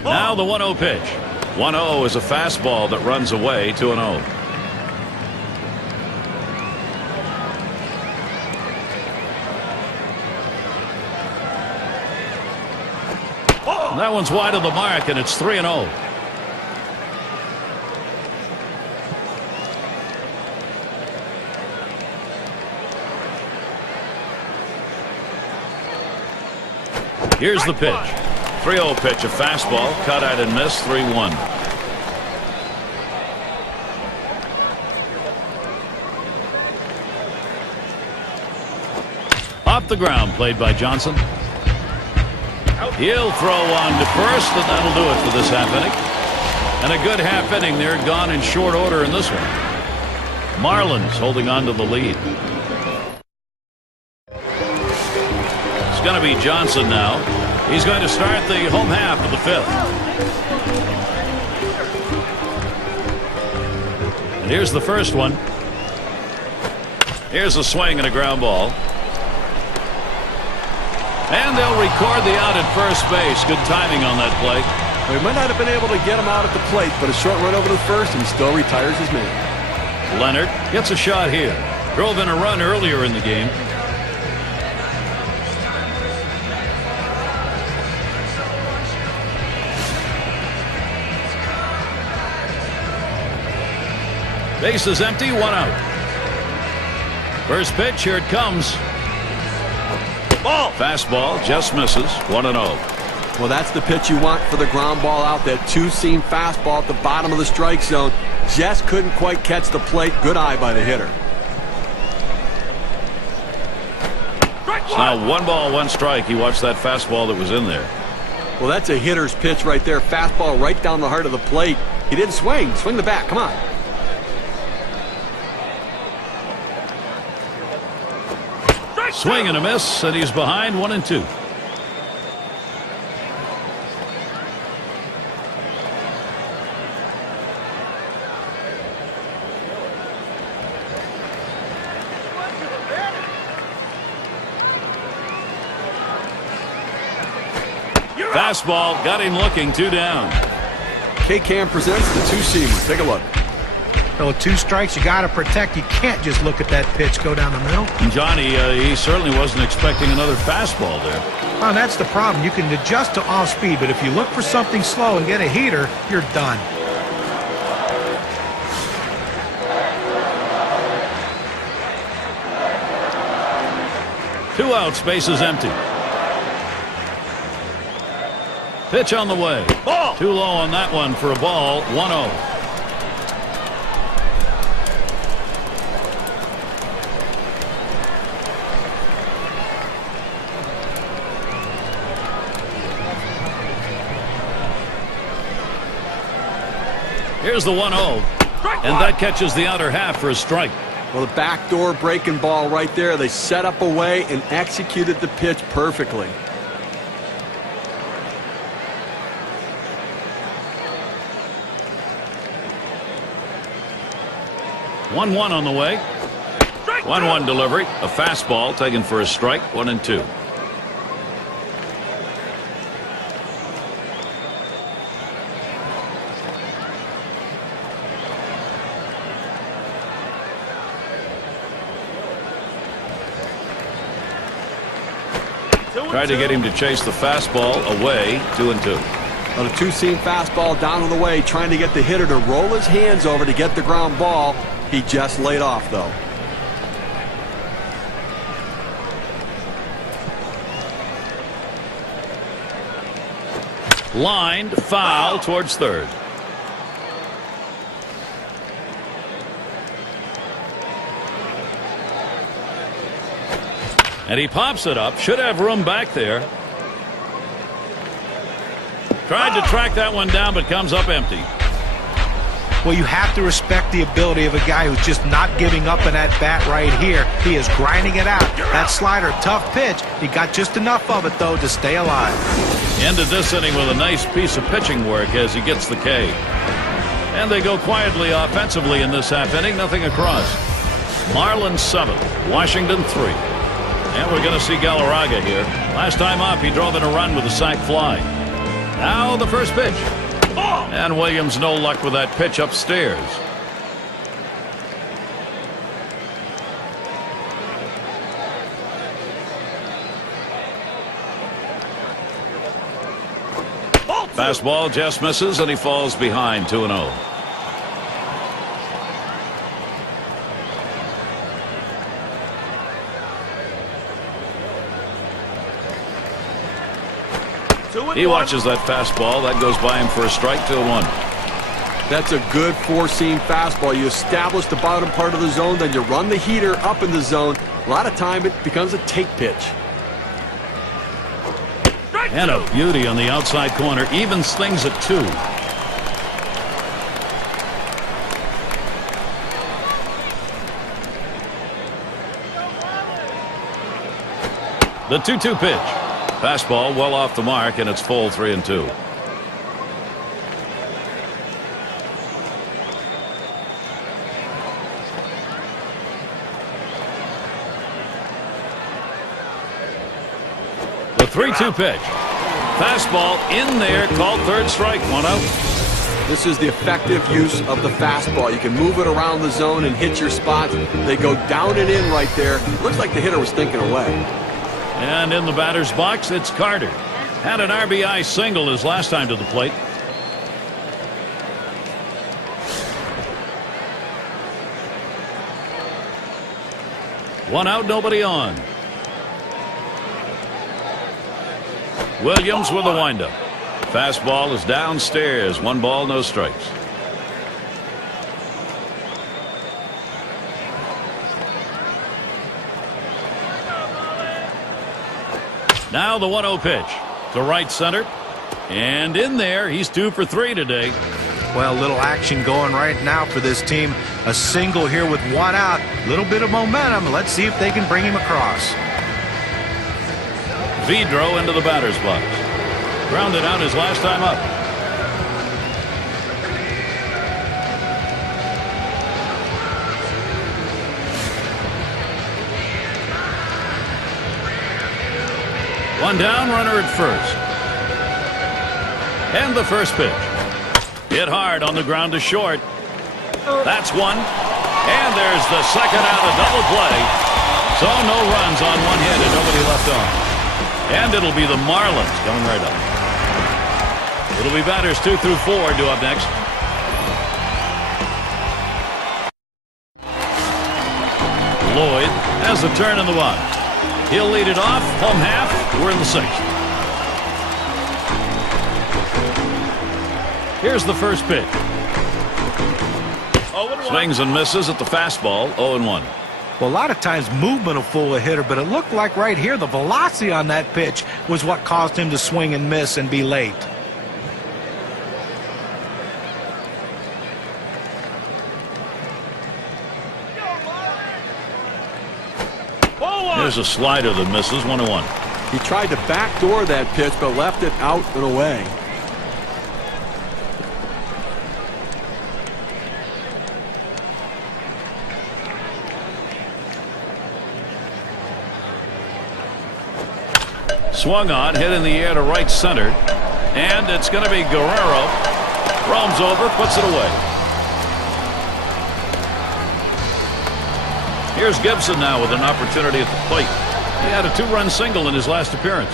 Now the 1-0 pitch. 1-0 is a fastball that runs away, 2-0. That one's wide of the mark, and it's 3-0. Here's the pitch. 3-0 pitch, a fastball, cut out and missed, 3-1. Off the ground, played by Johnson. He'll throw on to first, and that'll do it for this half inning. And a good half inning there, gone in short order in this one. Marlins holding on to the lead. It's going to be Johnson now. He's going to start the home half of the fifth. And here's the first one. Here's a swing and a ground ball. And they'll record the out at first base. Good timing on that play. Well, he might not have been able to get him out at the plate, but a short run over to first, and he still retires his man. Leonard gets a shot here. Drove in a run earlier in the game. Base is empty, 1 out. First pitch, here it comes. Ball. Fastball just misses, 1-0. Well, that's the pitch you want for the ground ball out. That two-seam fastball at the bottom of the strike zone. Just couldn't quite catch the plate. Good eye by the hitter. It's now 1 ball, 1 strike. He watched that fastball that was in there. Well, that's a hitter's pitch right there. Fastball right down the heart of the plate. He didn't swing. Swing the bat. Come on. Swing and a miss, and he's behind 1-2. Fastball got him looking, 2 down. K-Cam presents the two-seamer. Take a look. So 2 strikes, you got to protect. You can't just look at that pitch go down the middle. And Johnny, he certainly wasn't expecting another fastball there. Well, that's the problem. You can adjust to off speed, but if you look for something slow and get a heater, you're done. Two outs, base is empty. Pitch on the way. Ball. Too low on that one for a ball. 1-0. Here's the 1-0. And that catches the outer half for a strike. Well, the backdoor breaking ball right there. They set up a way and executed the pitch perfectly. One on the way. 1-1 delivery. A fastball taken for a strike. 1-2. Tried to get him to chase the fastball away. 2-2. On a two-seam fastball down on the way, trying to get the hitter to roll his hands over to get the ground ball. He just laid off, though. Lined foul towards third. And he pops it up. Should have room back there. Tried to track that one down, but comes up empty. Well, you have to respect the ability of a guy who's just not giving up in that bat right here. He is grinding it out. That slider, tough pitch. He got just enough of it, though, to stay alive. Ended this inning with a nice piece of pitching work as he gets the K. And they go quietly offensively in this half inning. Nothing across. Marlins 7, Washington 3. And we're going to see Galarraga here. Last time up, he drove in a run with a sac fly. Now the first pitch. And Williams no luck with that pitch upstairs. Fastball just misses, and he falls behind 2-0. He watches that fastball. That goes by him for a strike, 2-1. That's a good four-seam fastball. You establish the bottom part of the zone, then you run the heater up in the zone. A lot of time it becomes a take pitch. And a beauty on the outside corner. Evens things at 2. The 2-2 pitch. Fastball well off the mark, and it's full 3-2. The 3-2 pitch. Fastball in there, called third strike, 1 out. This is the effective use of the fastball. You can move it around the zone and hit your spots. They go down and in right there. Looks like the hitter was thinking away. And in the batter's box, it's Carter. Had an RBI single his last time to the plate. One out, nobody on. Williams with a windup. Fastball is downstairs. 1 ball, no strikes. Now the 1-0 pitch to right center, and in there. He's 2 for 3 today. Well, little action going right now for this team. A single here with 1 out. Little bit of momentum. Let's see if they can bring him across. Vidro into the batter's box. Grounded out his last time up. One down, runner at first. And the first pitch. Hit hard on the ground to short. That's 1. And there's the second out, a double play. So no runs on 1 hit and nobody left on. And it'll be the Marlins coming right up. It'll be batters 2 through 4 due up next. Lloyd has a turn in the box. He'll lead it off, home half. We're in the 6th. Here's the first pitch. Swings and misses at the fastball, 0-1. Well, a lot of times movement will fool a hitter, but it looked like right here the velocity on that pitch was what caused him to swing and miss and be late. There's a slider that misses, 1-1. He tried to backdoor that pitch, but left it out and away. Swung on, hit in the air to right center, and it's going to be Guerrero. Roams over, puts it away. Here's Gibson now with an opportunity at the plate. He had a 2-run single in his last appearance.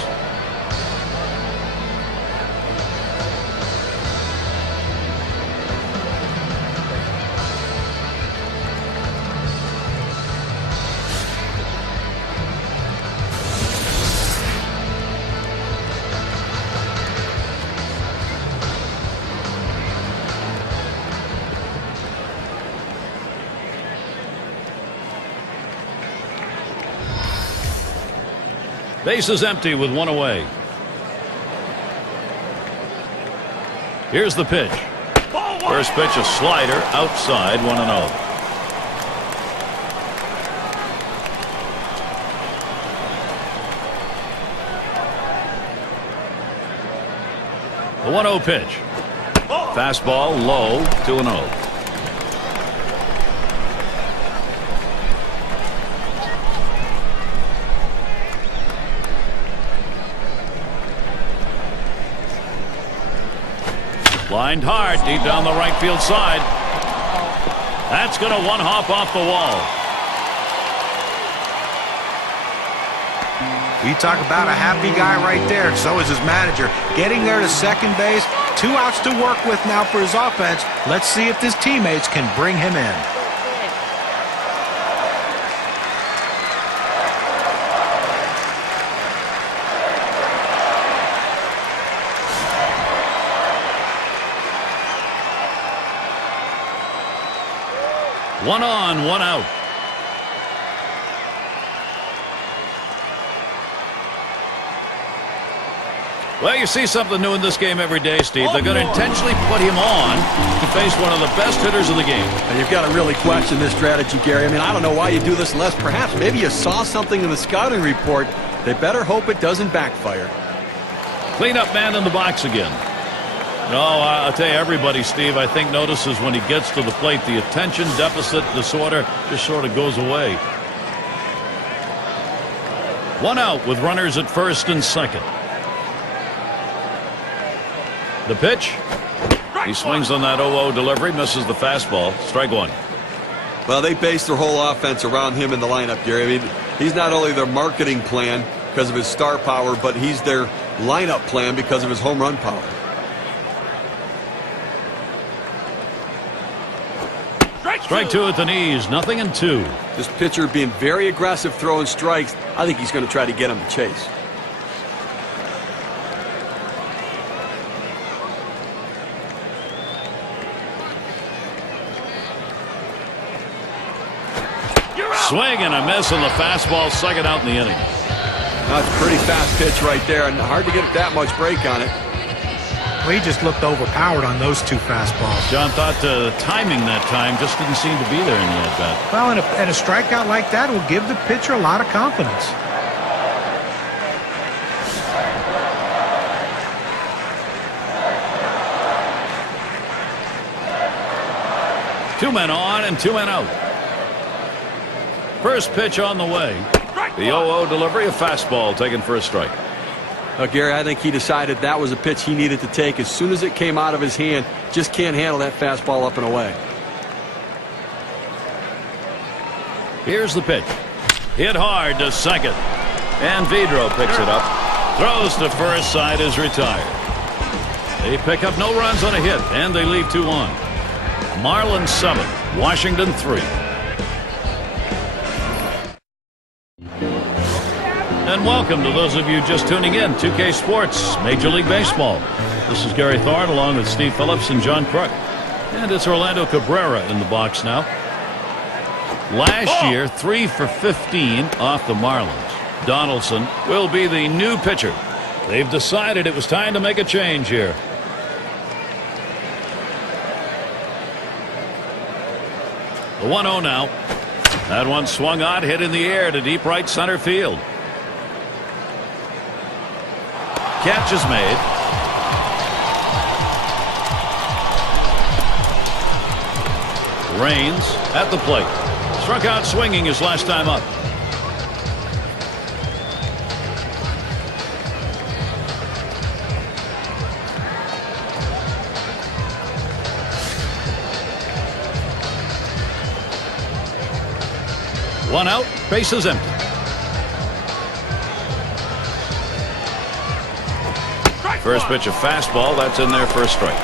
Base is empty with one away. Here's the pitch. First pitch, a slider outside, 1-0. The 1-0 pitch. Fastball low, 2-0. Lined hard deep down the right field side. That's going to one hop off the wall. We talk about a happy guy right there. So is his manager. Getting there to second base. 2 outs to work with now for his offense. Let's see if his teammates can bring him in. One on, one out. Well, you see something new in this game every day, Steve. They're going to intentionally put him on to face one of the best hitters of the game. And you've got to really question this strategy, Gary. I mean, I don't know why you do this unless perhaps maybe you saw something in the scouting report. They better hope it doesn't backfire. Cleanup man in the box again. No, I'll tell you, everybody, Steve, I think notices when he gets to the plate, the attention deficit disorder just sort of goes away. One out with runners at first and second. The pitch. He swings on that 0-0 delivery, misses the fastball. Strike one. Well, they base their whole offense around him in the lineup, Gary. I mean, he's not only their marketing plan because of his star power, but he's their lineup plan because of his home run power. Strike two at the knees, 0-2. This pitcher being very aggressive throwing strikes. I think he's going to try to get him to chase. Swing and a miss on the fastball, second out in the inning. That's a pretty fast pitch right there, and hard to get that much break on it. Well, he just looked overpowered on those 2 fastballs. John thought the timing that time just didn't seem to be there in the at-bat. Well, and a strikeout like that will give the pitcher a lot of confidence. Two men on and 2 men out. First pitch on the way. The 0-0 delivery, a fastball taken for a strike. Gary, I think he decided that was a pitch he needed to take as soon as it came out of his hand. Just can't handle that fastball up and away. Here's the pitch. Hit hard to second. And Vidro picks it up. Throws to first, side is retired. They pick up no runs on a hit, and they leave 2 on. Marlins 7, Washington 3. And welcome to those of you just tuning in. 2K Sports, Major League Baseball. This is Gary Thorne along with Steve Phillips and John Crook. And it's Orlando Cabrera in the box now. Last year, 3 for 15 off the Marlins. Donaldson will be the new pitcher. They've decided it was time to make a change here. The 1-0 now. That one swung on, hit in the air to deep right center field. Catch is made. Raines at the plate. Struck out swinging his last time up. One out, bases empty. First pitch a fastball, that's in there for a strike.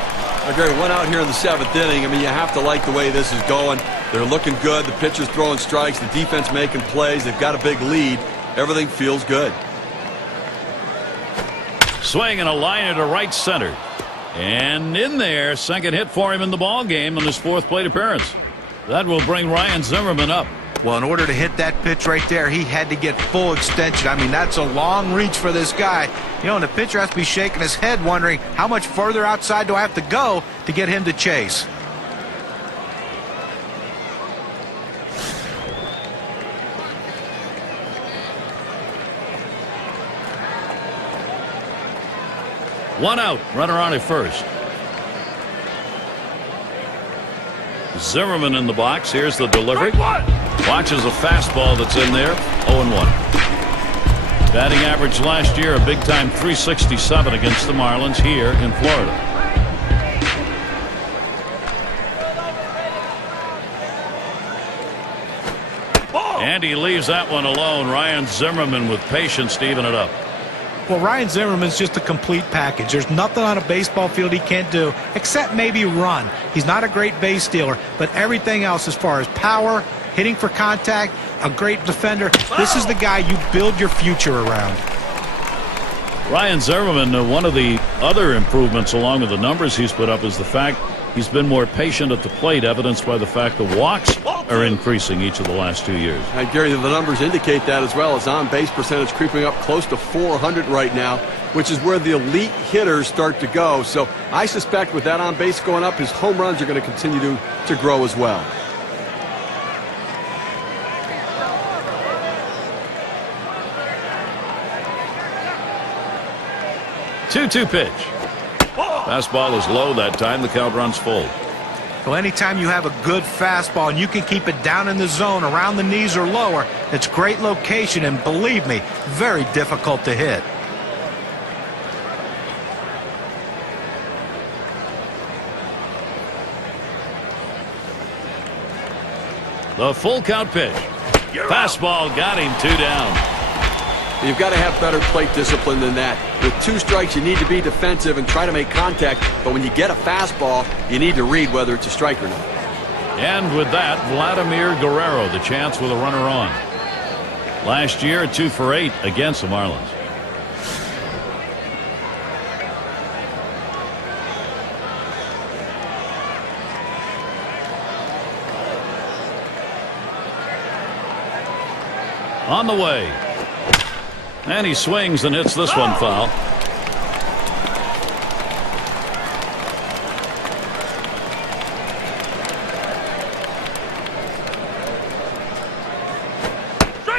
Gary, 1 out here in the 7th inning. I mean, you have to like the way this is going. They're looking good. The pitcher's throwing strikes. The defense making plays. They've got a big lead. Everything feels good. Swing and a liner to right center. And in there, second hit for him in the ball game on his 4th plate appearance. That will bring Ryan Zimmerman up. Well, in order to hit that pitch right there, he had to get full extension. I mean, that's a long reach for this guy. You know, and the pitcher has to be shaking his head wondering how much further outside do I have to go to get him to chase. One out, runner on at first. Zimmerman in the box. Here's the delivery. Watches a fastball that's in there. 0-1. Batting average last year, a big-time .367 against the Marlins here in Florida. And he leaves that one alone. Ryan Zimmerman with patience to even it up. Well, Ryan Zimmerman's just a complete package. There's nothing on a baseball field he can't do except maybe run. He's not a great base stealer, but everything else as far as power, hitting for contact, a great defender, this is the guy you build your future around. Ryan Zimmerman, one of the other improvements along with the numbers he's put up is the fact he's been more patient at the plate, evidenced by the fact the walks are increasing each of the last 2 years. And Gary, the numbers indicate that as well. His on-base percentage creeping up close to .400 right now, which is where the elite hitters start to go. So I suspect with that on-base going up, his home runs are going to continue to grow as well. Two-two pitch. Fastball is low that time. The count runs full. Well, anytime you have a good fastball and you can keep it down in the zone around the knees or lower, it's great location, and believe me, very difficult to hit. The full count pitch. Fastball got him, 2 down. You've got to have better plate discipline than that. With 2 strikes, you need to be defensive and try to make contact. But when you get a fastball, you need to read whether it's a strike or not. And with that, Vladimir Guerrero, the chance with a runner on. Last year, 2 for 8 against the Marlins. On the way. And he swings and hits this one foul.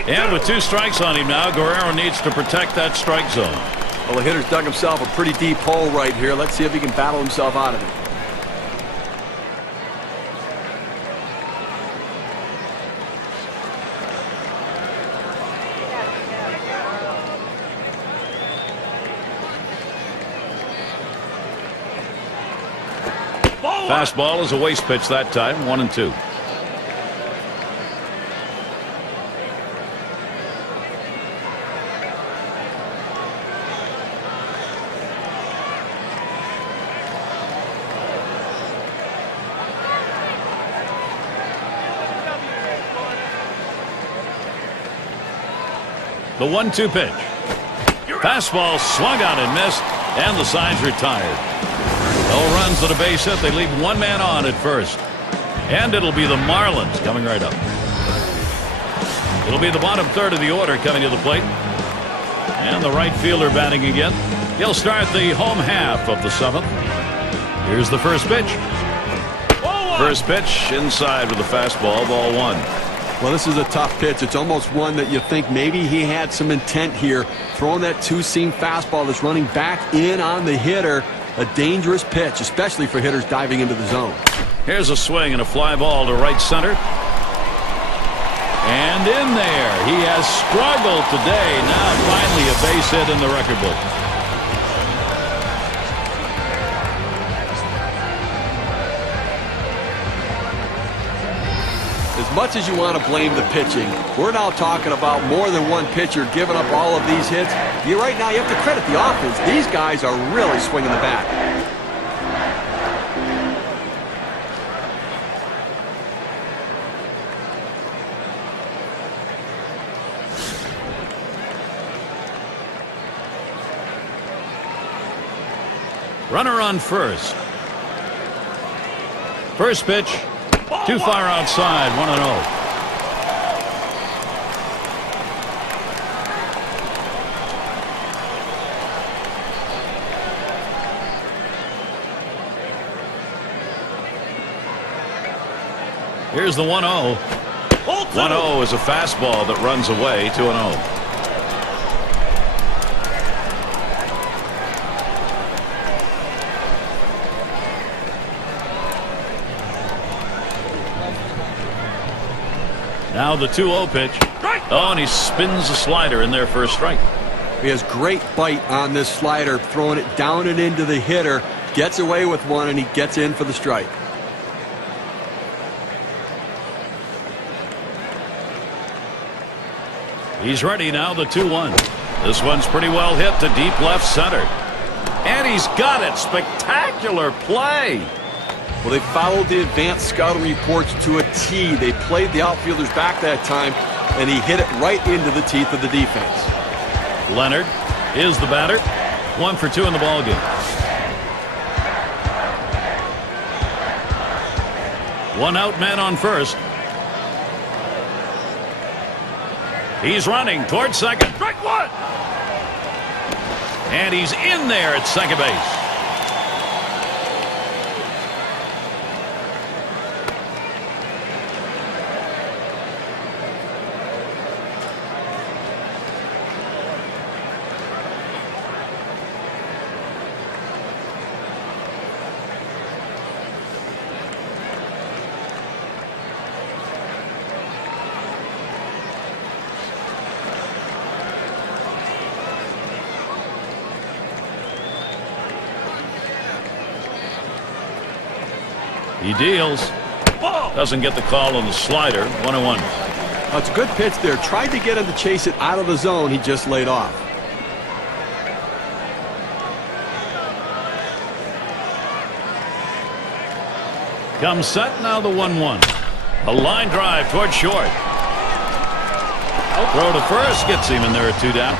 And with 2 strikes on him now, Guerrero needs to protect that strike zone. Well, the hitter's dug himself a pretty deep hole right here. Let's see if he can battle himself out of it. Fastball is a waste pitch that time, 1-2. The 1-2 pitch. Fastball swung on and missed, and the side's retired. No runs at a base hit. They leave 1 man on at first. And it'll be the Marlins coming right up. It'll be the bottom third of the order coming to the plate. And the right fielder batting again. He'll start the home half of the 7th. Here's the first pitch. First pitch inside with a fastball, ball 1. Well, this is a tough pitch. It's almost one that you think maybe he had some intent here. Throwing that 2-seam fastball that's running back in on the hitter. A dangerous pitch, especially for hitters diving into the zone. Here's a swing and a fly ball to right center. And in there. He has struggled today. Now finally a base hit in the record book. As much as you want to blame the pitching, we're now talking about more than one pitcher giving up all of these hits. Right now, you have to credit the offense. These guys are really swinging the bat. Runner on first. First pitch. Too far outside, 1-0. Here's the 1-0. 1-0 is a fastball that runs away. 2-0. Now the 2-0 pitch. Oh, and he spins a slider in there for a strike. He has great bite on this slider, throwing it down and into the hitter. Gets away with one, and he gets in for the strike. He's ready now, the 2-1. This one's pretty well hit to deep left center. And he's got it. Spectacular play. Well, they followed the advanced scouting reports to a T. They played the outfielders back that time, and he hit it right into the teeth of the defense. Leonard is the batter. 1 for 2 in the ballgame. 1 out, man on first. He's running towards second. Strike 1. And he's in there at second base. He deals. Doesn't get the call on the slider. 1-1. That's a good pitch there. Tried to get him to chase it out of the zone. He just laid off. Comes set now, the 1-1. A line drive towards short. Throw to first gets him in there at 2 down.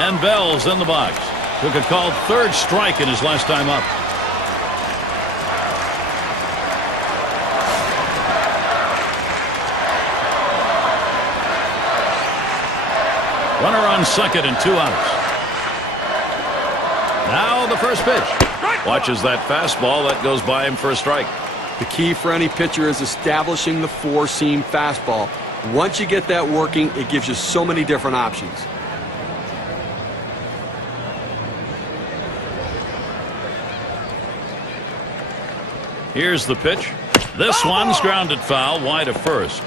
And Bell's in the box. Took a called third strike in his last time up. Runner on second and 2 outs. Now the first pitch. Watches that fastball. That goes by him for a strike. The key for any pitcher is establishing the four-seam fastball. Once you get that working, it gives you so many different options. Here's the pitch. This one's grounded foul wide of first.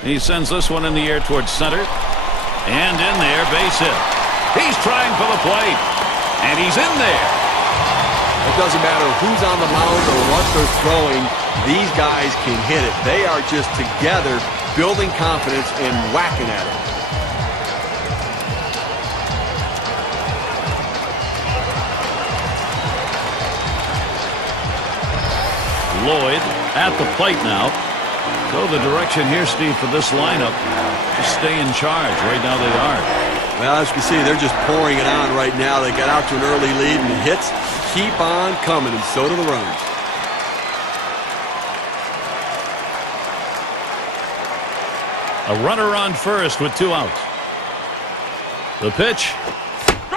He sends this one in the air towards center. And in there, base hit. He's trying for the plate. And he's in there. It doesn't matter who's on the mound or what they're throwing. These guys can hit it. They are just together building confidence and whacking at it. Lloyd at the plate now. So the direction here, Steve, for this lineup, just stay in charge. Right now they are. Well, as you can see, they're just pouring it on right now. They got out to an early lead, and the hits keep on coming, and so do the runs. A runner on first with 2 outs. The pitch.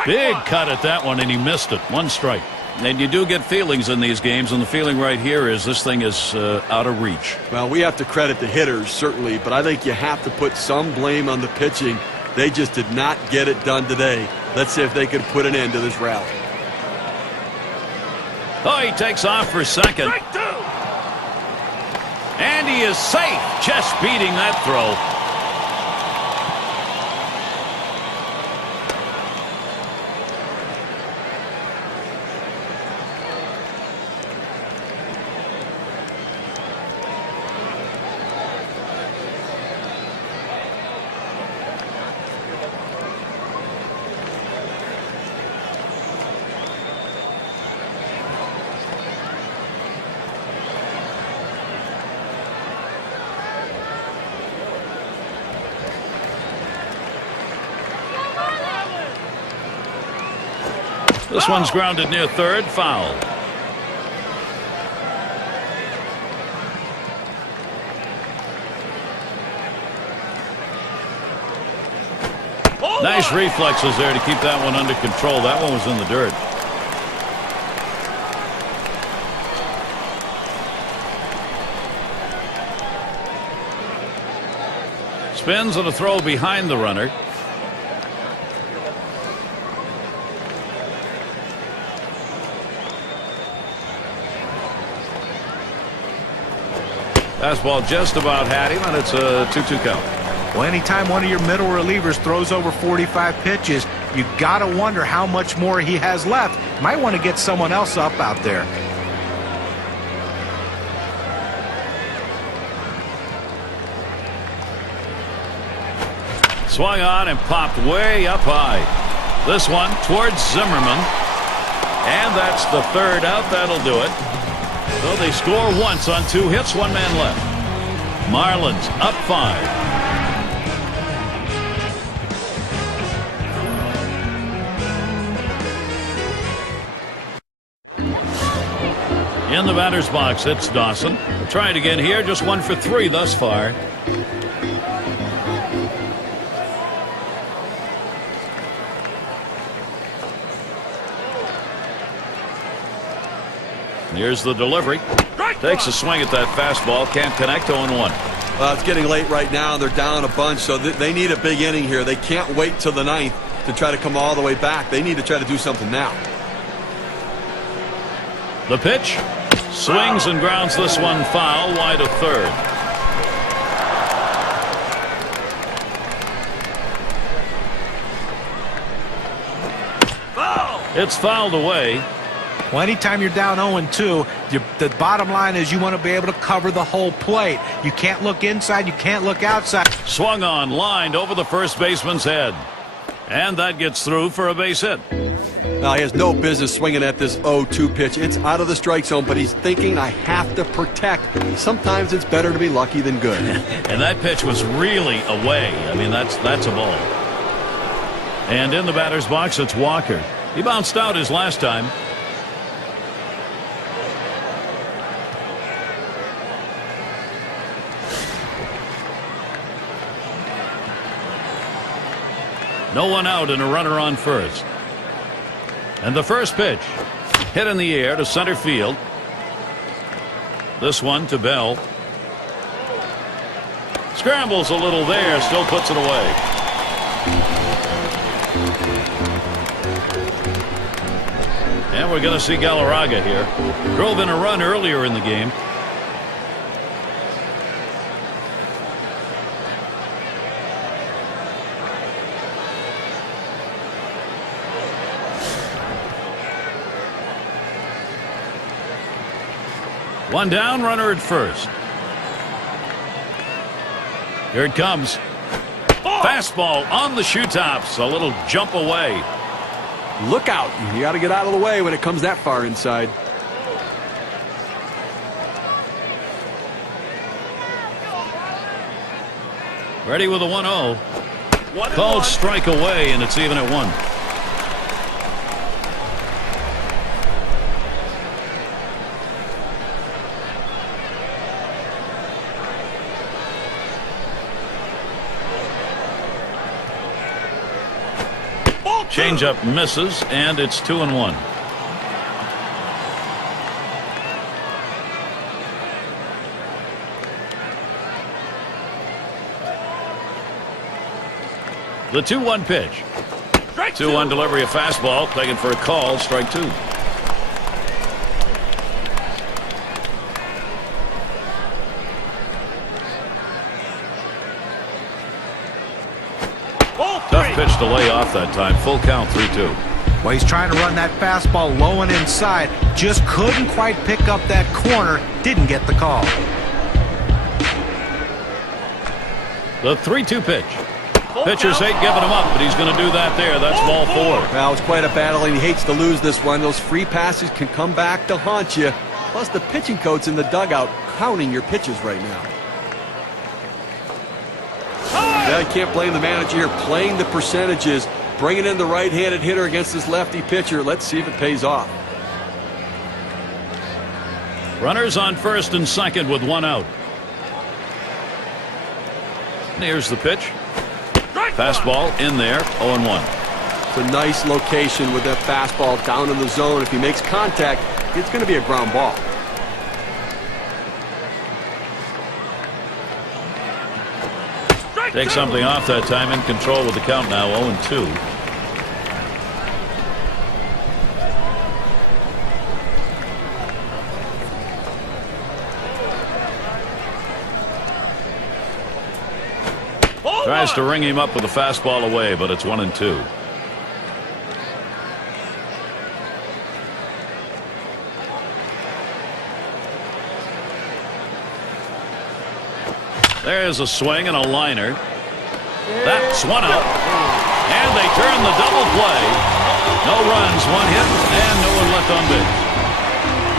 Big cut at that one, and he missed it. 1 strike. And you do get feelings in these games, and the feeling right here is this thing is out of reach. Well, we have to credit the hitters, certainly, but I think you have to put some blame on the pitching. They just did not get it done today. Let's see if they can put an end to this rally. Oh, he takes off for second. And he is safe, just beating that throw. This one's grounded near third, foul. Nice reflexes there to keep that one under control. That one was in the dirt. Spins on a throw behind the runner. Fastball just about had him, and it's a 2-2 count. Well, anytime one of your middle relievers throws over 45 pitches, you got to wonder how much more he has left. Might want to get someone else up out there. Swung on and popped way up high. This one towards Zimmerman. And that's the third out. That'll do it. So they score once on 2 hits, 1 man left. Marlins up 5. In the batter's box, it's Dawson. Trying again here, just 1 for 3 thus far. Here's the delivery. Takes a swing at that fastball. Can't connect. 0-1. Well, it's getting late right now. They're down a bunch, so they need a big inning here. They can't wait till the 9th to try to come all the way back. They need to try to do something now. The pitch. Swings and grounds this one foul, wide of third. It's fouled away. Well, anytime you're down 0-2, the bottom line is you want to be able to cover the whole plate. You can't look inside. You can't look outside. Swung on, lined over the first baseman's head. And that gets through for a base hit. Now, he has no business swinging at this 0-2 pitch. It's out of the strike zone, but he's thinking, I have to protect. Sometimes it's better to be lucky than good. And that pitch was really away. I mean, that's a ball. And in the batter's box, it's Walker. He bounced out his last time. No one out and a runner on first. And the first pitch hit in the air to center field. This one to Bell. Scrambles a little there, still puts it away. And we're going to see Galarraga here. Drove in a run earlier in the game. One down, runner at first. Here it comes. Fastball on the shoe tops. A little jump away. Look out. You got to get out of the way when it comes that far inside. Ready with a 1-0. Called strike away, and it's even at 1. Changeup misses, and it's 2-1. The 2-1 pitch. 2-1 delivery of fastball, taken for a call, strike 2. Tough pitch to lay off that time. Full count, 3-2. Well, he's trying to run that fastball low and inside. Just couldn't quite pick up that corner. Didn't get the call. The 3-2 pitch. Pitchers hate giving him up, but he's going to do that there. That's ball 4. Well, it's quite a battle, and he hates to lose this one. Those free passes can come back to haunt you. Plus, the pitching coach in the dugout counting your pitches right now. Yeah, I can't blame the manager here, playing the percentages, bringing in the right-handed hitter against this lefty pitcher. Let's see if it pays off. Runners on first and second with 1 out. And here's the pitch. Fastball in there, 0-1. It's a nice location with that fastball down in the zone. If he makes contact, it's going to be a ground ball. Take something off that time, in control with the count now, 0-2. Tries to ring him up with a fastball away, but it's 1-2. There's a swing and a liner. That's one out. And they turn the double play. No runs, one hit, and no one left on base.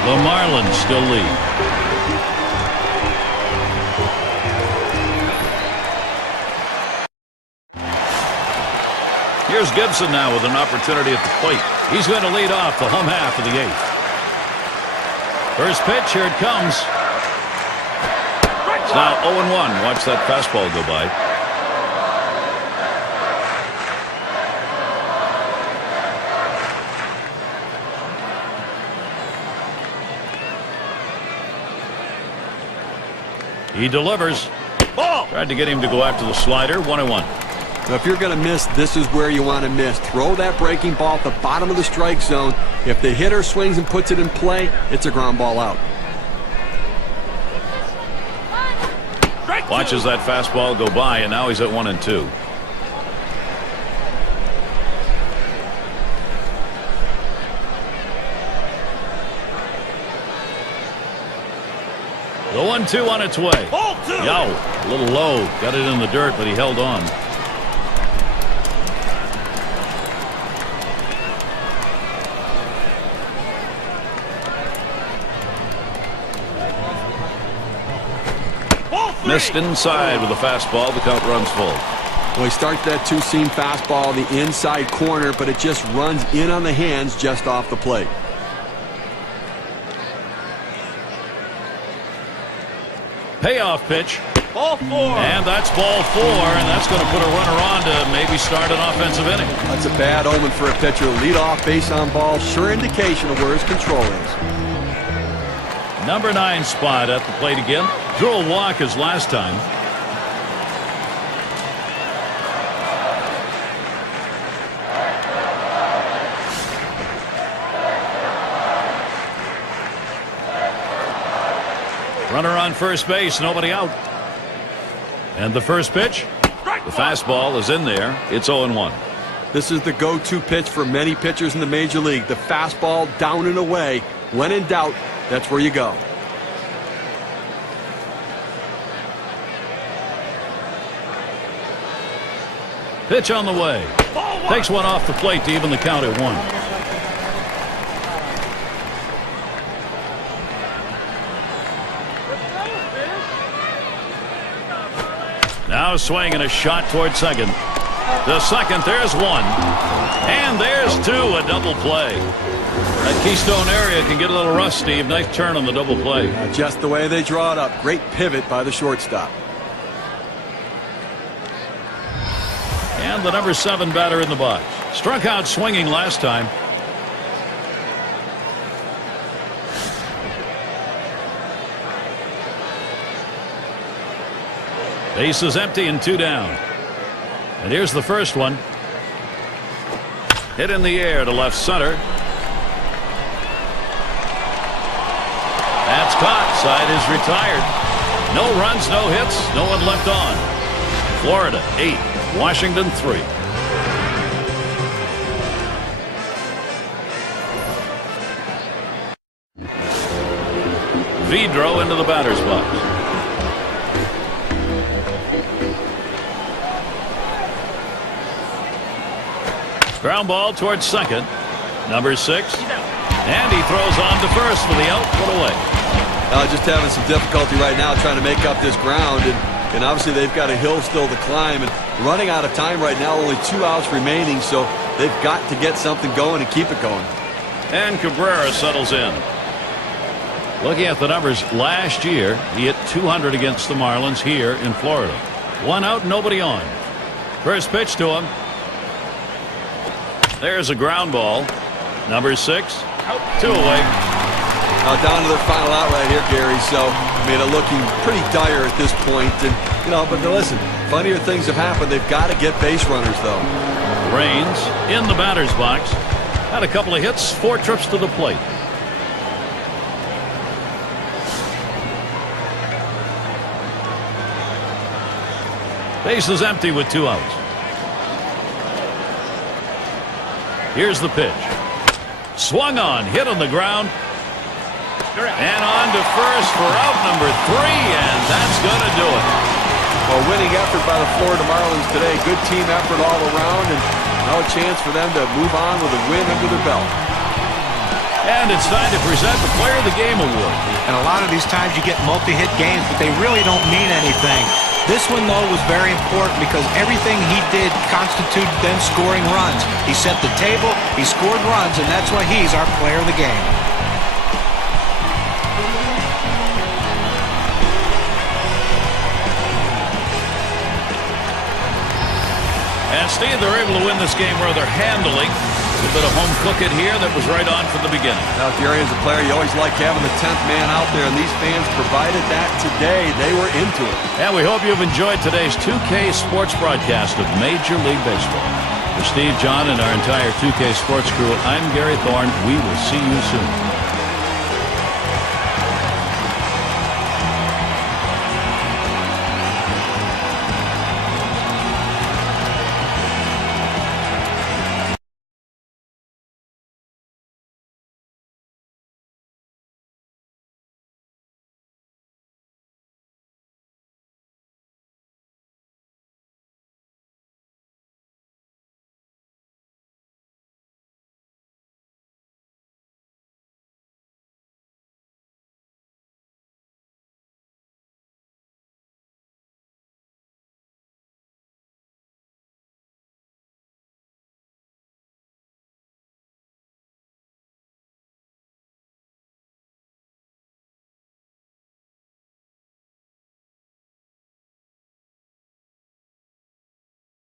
The Marlins still lead. Here's Gibson now with an opportunity at the plate. He's going to lead off the home half of the 8th. First pitch, here it comes. It's now 0-1. Watch that fastball go by. He delivers. Ball. Tried to get him to go after the slider. 1-1. Now, if you're going to miss, this is where you want to miss. Throw that breaking ball at the bottom of the strike zone. If the hitter swings and puts it in play, it's a ground ball out. Watches that fastball go by, and now he's at 1-2. The 1-2 on its way. Yow, a little low. Got it in the dirt, but he held on. Missed inside with a fastball. The count runs full. Well, he starts that two-seam fastball the inside corner, but it just runs in on the hands just off the plate. Payoff pitch. Ball 4. And that's ball 4, and that's going to put a runner on to maybe start an offensive inning. That's a bad omen for a pitcher. Lead off base on ball. Sure indication of where his control is. Number 9 spot at the plate again. Drew a walk as last time. Runner on first base, nobody out. And the first pitch, the fastball is in there. It's 0-1. This is the go-to pitch for many pitchers in the major league. The fastball down and away. When in doubt, that's where you go. Pitch on the way. Takes one off the plate to even the count at 1. Now a swing and a shot toward second. The second, there's one. And there's 2, a double play. That Keystone area can get a little rough, Steve. Nice turn on the double play. Just the way they draw it up. Great pivot by the shortstop. And the number 7 batter in the box. Struck out swinging last time. Base is empty and 2 down. And here's the first one. Hit in the air to left center. That's caught. Side is retired. No runs, no hits, no one left on. Florida 8, Washington 3. Vidro into the batter's box. Ground ball towards second. Number 6. And he throws on to first for the out. Put away. Just having some difficulty right now trying to make up this ground. And obviously they've got a hill still to climb. And running out of time right now. Only 2 outs remaining. So they've got to get something going and keep it going. And Cabrera settles in. Looking at the numbers last year, he hit 200 against the Marlins here in Florida. 1 out, nobody on. First pitch to him. There's a ground ball. Number 6. Out. 2 away. Down to their final out right here, Gary. So, I mean, they're looking pretty dire at this point. And, you know, but listen, funnier things have happened. They've got to get base runners, though. Raines in the batter's box. Had a couple of hits, 4 trips to the plate. Base is empty with 2 outs. Here's the pitch. Swung on, hit on the ground. And on to first for out number 3, and that's going to do it. A winning effort by the Florida Marlins today. Good team effort all around, and now a chance for them to move on with a win under their belt. And it's time to present the Player of the Game award. And a lot of these times you get multi-hit games, but they really don't mean anything. This one, though, was very important because everything he did constituted them scoring runs. He set the table, he scored runs, and that's why he's our Player of the Game. And Steve, they're able to win this game rather handily. A bit of home cooking here that was right on from the beginning. Now, Gary, as a player, you always like having the 10th man out there, and these fans provided that today. They were into it. And we hope you've enjoyed today's 2K Sports broadcast of Major League Baseball. For Steve, John, and our entire 2K Sports crew, I'm Gary Thorne. We will see you soon.